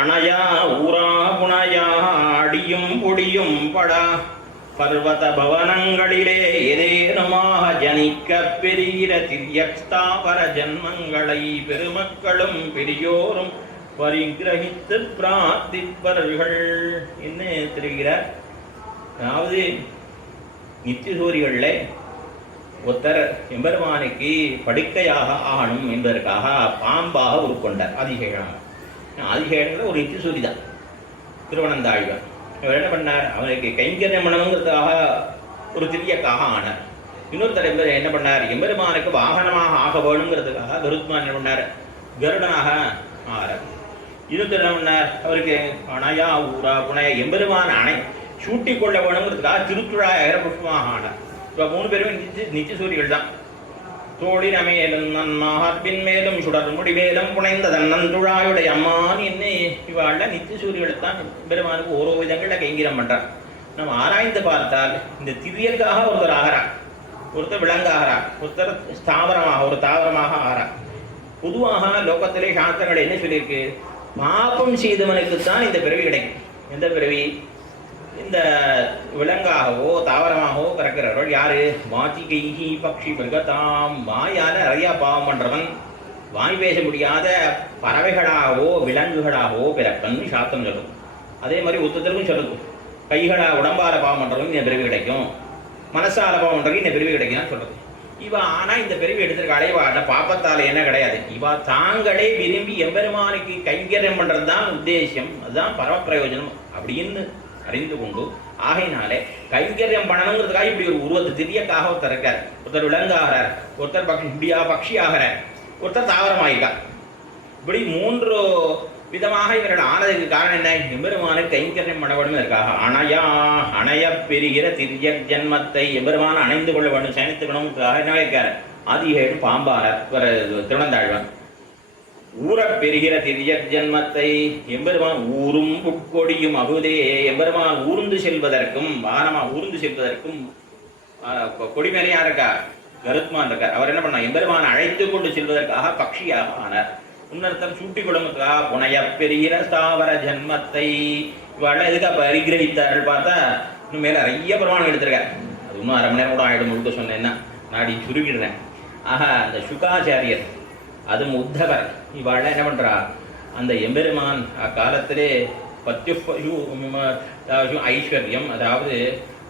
அணையா ஊரா புனையா அடியும் பொடியும் படா பர்வத பவனங்களிலே ஏதேனுமாக ஜனிக்க பெரிய திரியஸ்தாவர ஜன்மங்களை பெருமக்களும் பெரியோரும் பரிகிரகித்து பிரார்த்திப்பவர்கள் என்ன தெரிவிக்கிறார். அதாவது நித்தியசூரிகளில் ஒருத்தர் எம்பெருமானுக்கு படுக்கையாக ஆகணும் என்பதற்காக பாம்பாக உருக்கொண்டார். ஆதிசேஷன் ஒரு நித்தியசூரி தான், திருவனந்தாழ்வார். இவர் என்ன பண்ணார்? அவனுக்கு கைங்கரியம் பண்ணணுங்கிறதுக்காக ஒரு திரியக்காக ஆனார். இன்னொருத்தர் என்ன பண்ணார்? எம்பெருமானுக்கு வாகனமாக ஆக வேணுங்கிறதுக்காக கருத்மான் என்ன பண்ணார்? கருடனாக ஆறார். இன்னொருத்தர் என்ன பண்ணார்? அவருக்கு அணையா ஊரா புனைய எம்பெருமான் அணை சூட்டி கொள்ள வேணுங்கிறதுக்காக திருத்துழாயிர புஷ்பமாக ஆனார். இப்போ 3 பேருமே நித்தியசூரிகள் தான். தோழின மேலும் நன்மார்பின் மேலும் சுடர் முடி மேலும் புனைந்த தன்னந்துழாயுடைய அம்மான் என்ன இவாழ நித்தியசூரிகள் தான் பெருமானுக்கு ஓரோ விதங்களில் கைங்கரம் பண்றார். நம்ம ஆராய்ந்து பார்த்தால் இந்த திரியக்காக ஒருத்தர் ஆகிறார், ஒருத்தர் விலங்காகிறா, ஒருத்தர் ஸ்தாவரமாக ஒரு தாவரமாக ஆகிறார். பொதுவாக லோகத்திலே சாஸ்திரங்கள் என்ன சொல்லியிருக்கு? பாபம் செய்தவனுக்குத்தான் இந்த பிறவி கிடைக்கும். எந்த பிறவி? இந்த விலங்காகவோ தாவரமாகவோ பிறக்கிறவர்கள் யாரு? வாச்சிகைஹி பக்ஷி மிருகதாம். வாயால நிறைய பாவம் பண்றவன், வாய் பேச முடியாத பறவைகளாகவோ விலங்குகளாகவோ பிறப்பன் சாஸ்திரம் சொல்லும். அதே மாதிரி ஒருத்தருக்கும் சொல்லுது, கைகளா உடம்பால பாவம் பண்றவங்க இந்த பிறவி கிடைக்கும், மனசால பாவம் பண்றவங்க இந்த பிறவி கிடைக்கும்னு சொல்றது. இவா ஆனா இந்த பிறவி எடுத்திருக்க அலைவாட பாப்பத்தால என்ன கிடையாது. இவா தாங்களே விரும்பி எம்பெருமானுக்கு கைங்கரியம் பண்றதுதான் உத்தேசம், அதுதான் பரம பிரயோஜனம் அப்படின்னு அறிந்து கொண்டு, ஆகையினாலே கைங்கரியம் பண்ணணுங்கிறதுக்காக இப்படி ஒரு உருவத்தை திரியக்காக ஒருத்தர் இருக்கார், ஒருத்தர் விலங்காகிறார், ஒருத்தர் பக்ஷி ஆகிறார், ஒருத்தர் தாவரமாயிருக்கார். இப்படி 3 விதமாக இவர்கள் ஆனதுக்கு காரணம் என்ன? எம்பெருமானுக்கு கைங்கரியம் பண்ண வேண்டும் இருக்காக. அணைய பெறுகிற திரிய ஜன்மத்தை எம்பெருமான அணைந்து கொள்ள வேண்டும், சயனித்துக்கணும்காக என்ன இருக்கார்? ஆதிகேடு பாம்பாரர் திருவனந்தாழ்வான். ஊரப் பெறுகிற திரிய ஜன்மத்தை எம்பெருமான் ஊரும் புட்கொடியும் அகுதே. எம்பெருமான் ஊர்ந்து செல்வதற்கும் வாகனமா ஊர்ந்து செல்வதற்கும் கொடிமேலையா இருக்கார், கருத்மான் இருக்கார். அவர் என்ன பண்ணார்? எம்பெருமான் அழைத்து கொண்டு செல்வதற்காக பக்ஷியாக ஆனார். இன்னொருத்தர் சூட்டி கொடுமத்துக்காக புனைய பெறுகிற ஸ்தாவர ஜன்மத்தை இவாழ எதுக்காக பரிகிரகித்தார்கள் பார்த்தா இன்னும் மேலே நிறைய பிரமாணம் எடுத்திருக்கார். அது இன்னும் 1/2 மணி நேரம் கூட ஆகிடும் முழுக்க சொன்னேன்னா, நான் சுருக்கிடுறேன். ஆக அந்த சுகாச்சாரியர் அதுவும் உத்தவர் இவாழ என்ன பண்றா? அந்த எம்பெருமான் அக்காலத்திலே ஐஸ்வர்யம், அதாவது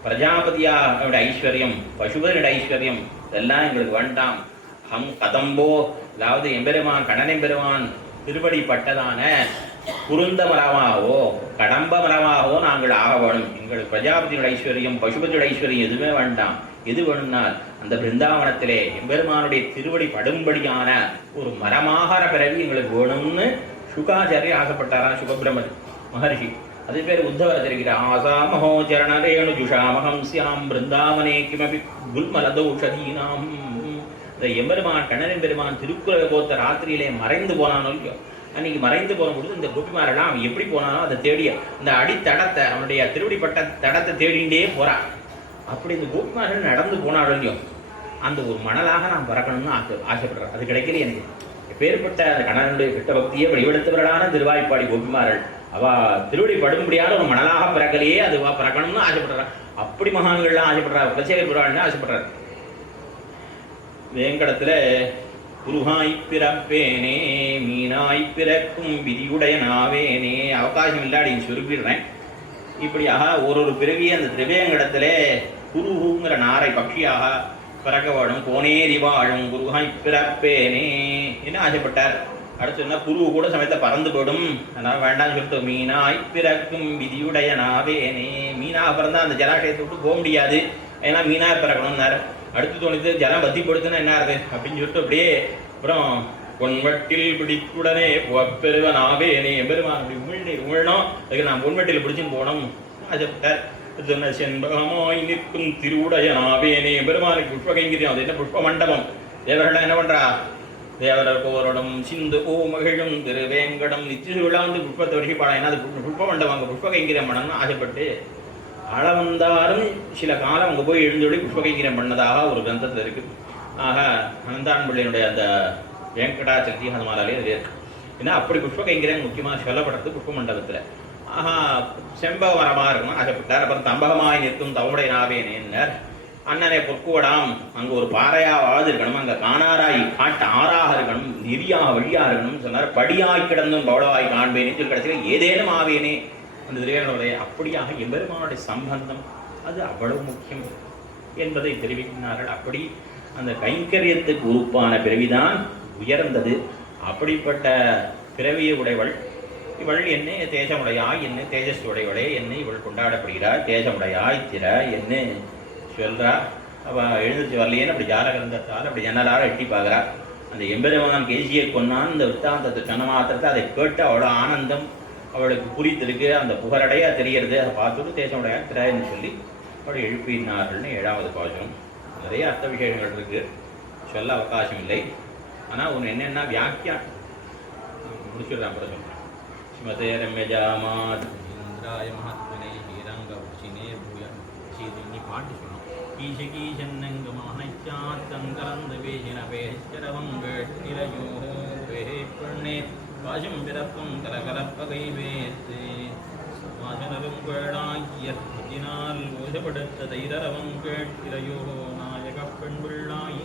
பிரஜாபதியா ஐஸ்வர்யம், பசுபதியோட ஐஸ்வர்யம், இதெல்லாம் எங்களுக்கு வேண்டாம். கதம்போ, அதாவது எம்பெருமான் கண்ணனெம்பெருமான் திருவடி பட்டதான குருந்த மரமாகவோ கடம்ப மரமாகவோ நாங்கள் ஆக வேணும். எங்களுக்கு பிரஜாபதியோட ஐஸ்வர்யம் பசுபதியோட ஐஸ்வர்யம் எதுவுமே வேண்டாம். எது வேணும்னால் அந்த பிருந்தாவனத்திலே எம்பெருமானுடைய திருவடி படும்படியான ஒரு மரமாகார பிறவி எங்களுக்கு வேணும்னு சுகாச்சாரியர் ஆசைப்பட்டாராம். சுகபிரம மகர்ஷி அதே பேர் உத்தவர் தெரிவிக்கிறார். ஆசாமஹோ சரணரேணு ஜுஷாமகம் சியாம் பிருந்தாவனே கிமபி குல்மலதௌஷதீனாம். இந்த எம்பெருமான் கண்ணனின் பெருமான் திருக்குறளை கோத்த ராத்திரியிலே மறைந்து போனானோ இல்லையோ, அன்னைக்கு மறைந்து போன பொழுது இந்த கோபிமாரெல்லாம் அவன் எப்படி போனானோ அதை தேடிய இந்த அடித்தடத்தை அவனுடைய திருவடிப்பட்ட தடத்தை தேடிகிட்டே போறான். அப்படி இந்த கோபிமார்கள் நடந்து போனாலும் இல்லையோ அந்த ஒரு மணலாக நான் பறக்கணும்னு ஆசைப்படுறேன். அது கிடைக்கல எனக்கு. எப்பேற்பட்ட அந்த கண்ணனுடைய கிட்ட பக்தியை வெளிவெடுத்தவர்களான திருவாய்ப்பாடி கோபிமார்கள் அவ திருவடி படும்படியான ஒரு மணலாக பிறக்கலையே அதுவா பிறக்கணும்னு ஆசைப்படுறான். அப்படி மகான்கள்லாம் ஆசைப்படுறாரு. குலசேகர புராணம்னு ஆசைப்படுறாரு. வேங்கடத்துல குருஹாய் பிறப்பேனே மீனாய் பிறக்கும் விதியுடைய நாவேனே, அவகாசம் இல்லாடி சுருப்பிடுறேன். இப்படியாக ஒரு பிறவியை அந்த திரிவேங்கடத்துல குருஹுங்கிற நாரை பட்சியாக பிறக்க வேணும். கோனேரி வாழும் குருஹாய் பிறப்பேனே என்ன ஆசைப்பட்டார். அடுத்து என்ன குரு கூட சமயத்தை பறந்து போடும், அதனால வேண்டாம்னு சொல்லிட்டு மீனாய் பிறக்கும் விதியுடைய நாவேனே, மீனாக பிறந்தா அந்த ஜலாசயத்தை விட்டு போக முடியாது, ஏன்னா மீனாக பிறக்கணும்னாரு. அடுத்து தோணுது ஜலம் பத்தி கொடுத்துன்னா என்ன ஆகுது அப்படின்னு சொல்லிட்டு அப்படியே அப்புறம் பொன்வட்டில் பிடித்துடனே பெருவனாவேனே பெருமான் அப்படி உமிழ்நீர் உமிழணும், அதுக்கு நான் பொன்வட்டில் பிடிச்சுன்னு போனோம் ஆசைப்பட்டார். சொன்ன செண்பகமாய் நிற்கும் திருவுடைய நாவேனே பெருமானுக்கு புஷ்ப கைங்கரியம். அது என்ன புஷ்ப மண்டபம். தேவர்கள் என்ன பண்றா, தேவரர் கோரடம் சிந்து ஓ மகிழும் திருவேங்கடம் நிச்சயவிழா வந்து புஷ்பத்தை வருஷி பாடம். ஏன்னா அது புஷ்ப மண்டபம், அங்கே புஷ்ப கைங்கரியம் பண்ணணும்னு ஆசைப்பட்டு அளவந்தாரும் சில காலம் அங்கே போய் எழுந்தொழி புஷ்ப கைங்கரியம் பண்ணதாக ஒரு கிரந்தத்தில் இருக்குது. ஆக அனந்தான் பிள்ளையினுடைய அந்த வெங்கடாச்சக்தி ஹனுமாராலே அது இருக்கு. ஏன்னா அப்படி புஷ்ப கைங்கரியம் முக்கியமாக சொல்லப்படுறது புஷ்ப மண்டபத்தில். ஆஹா செம்பக மரமாக இருக்கணும் ஆசைப்பட்டார். அப்புறம் தம்பகமாய் நிற்கும் தவமுடைய நாவேனேன்னர். அண்ணனை பொற்குவடாம், அங்கே ஒரு பாறையாவது இருக்கணும், அங்கே காணாராய் காட்டு ஆறாக இருக்கணும், நெறியாக வழியாக இருக்கணும்னு சொன்னார். படியாய் கிடந்தும் பவளவாய் காண்பேனே சொல்லி கடைசியில் ஏதேனும் ஆவேனே அந்த திருவேணனுடைய. அப்படியாக எம்பெருமானுடைய சம்பந்தம் அது அவ்வளவு முக்கியம் என்பதை தெரிவிக்கிறார்கள். அப்படி அந்த கைங்கரியத்துக்கு உறுப்பான பிறவிதான் உயர்ந்தது. அப்படிப்பட்ட பிறவியை உடையவள் இவள். என்ன தேசமுடையாய், என்ன தேஜஸ் உடையவளே, என்ன இவள் கொண்டாடப்படுகிறாள். தேசமுடையாய் திற என்ன சொல்றா. அவள் எழுந்துச்சு வரலையேன்னு அப்படி ஜாலகிரந்தத்தால் அப்படி ஜன்னலால் எட்டி பார்க்குறா. அந்த எம்பெருமான் கேசியை கொன்னான் இந்த வித்தாந்தத்தை சொன்ன மாத்திரத்தை அதை கேட்டு அவ்வளோ ஆனந்தம் அவளுக்கு புரித்திருக்கு. அந்த புகழடைய தெரியறது. அதை பார்த்துட்டு தேசமுடைய திராயின்னு சொல்லி அவள் எழுப்பினார்கள்னு 7வது பாசுரம். நிறைய அர்த்த விஷயங்கள் இருக்கு, சொல்ல அவகாசம் இல்லை. ஆனால் ஒன்று என்னென்னா வியாக்கியான் முடிச்சுடுறேன். அப்புறம் சொல்கிறேன். ஸ்ரீமதே ரம்யஜாமாத் இந்திராய மகாத்மனை ஹீரங்க உச்சினே பூய சீதினி பாட்டு சொன்னோம். கீசகீசன்னங்க மகனச்சாத்தங்கரந்த வேஜின பேச்சரவங்கள் இளையோ பேஹே பெண்ணே வாசம் பிறப்பும் கலகலப்பகை வேத்து வாசனரும் கேளாகிய புதினால் ஓசப்படுத்த தைரவங்கள் இளையோ நாயக பெண்பிள்ளாய்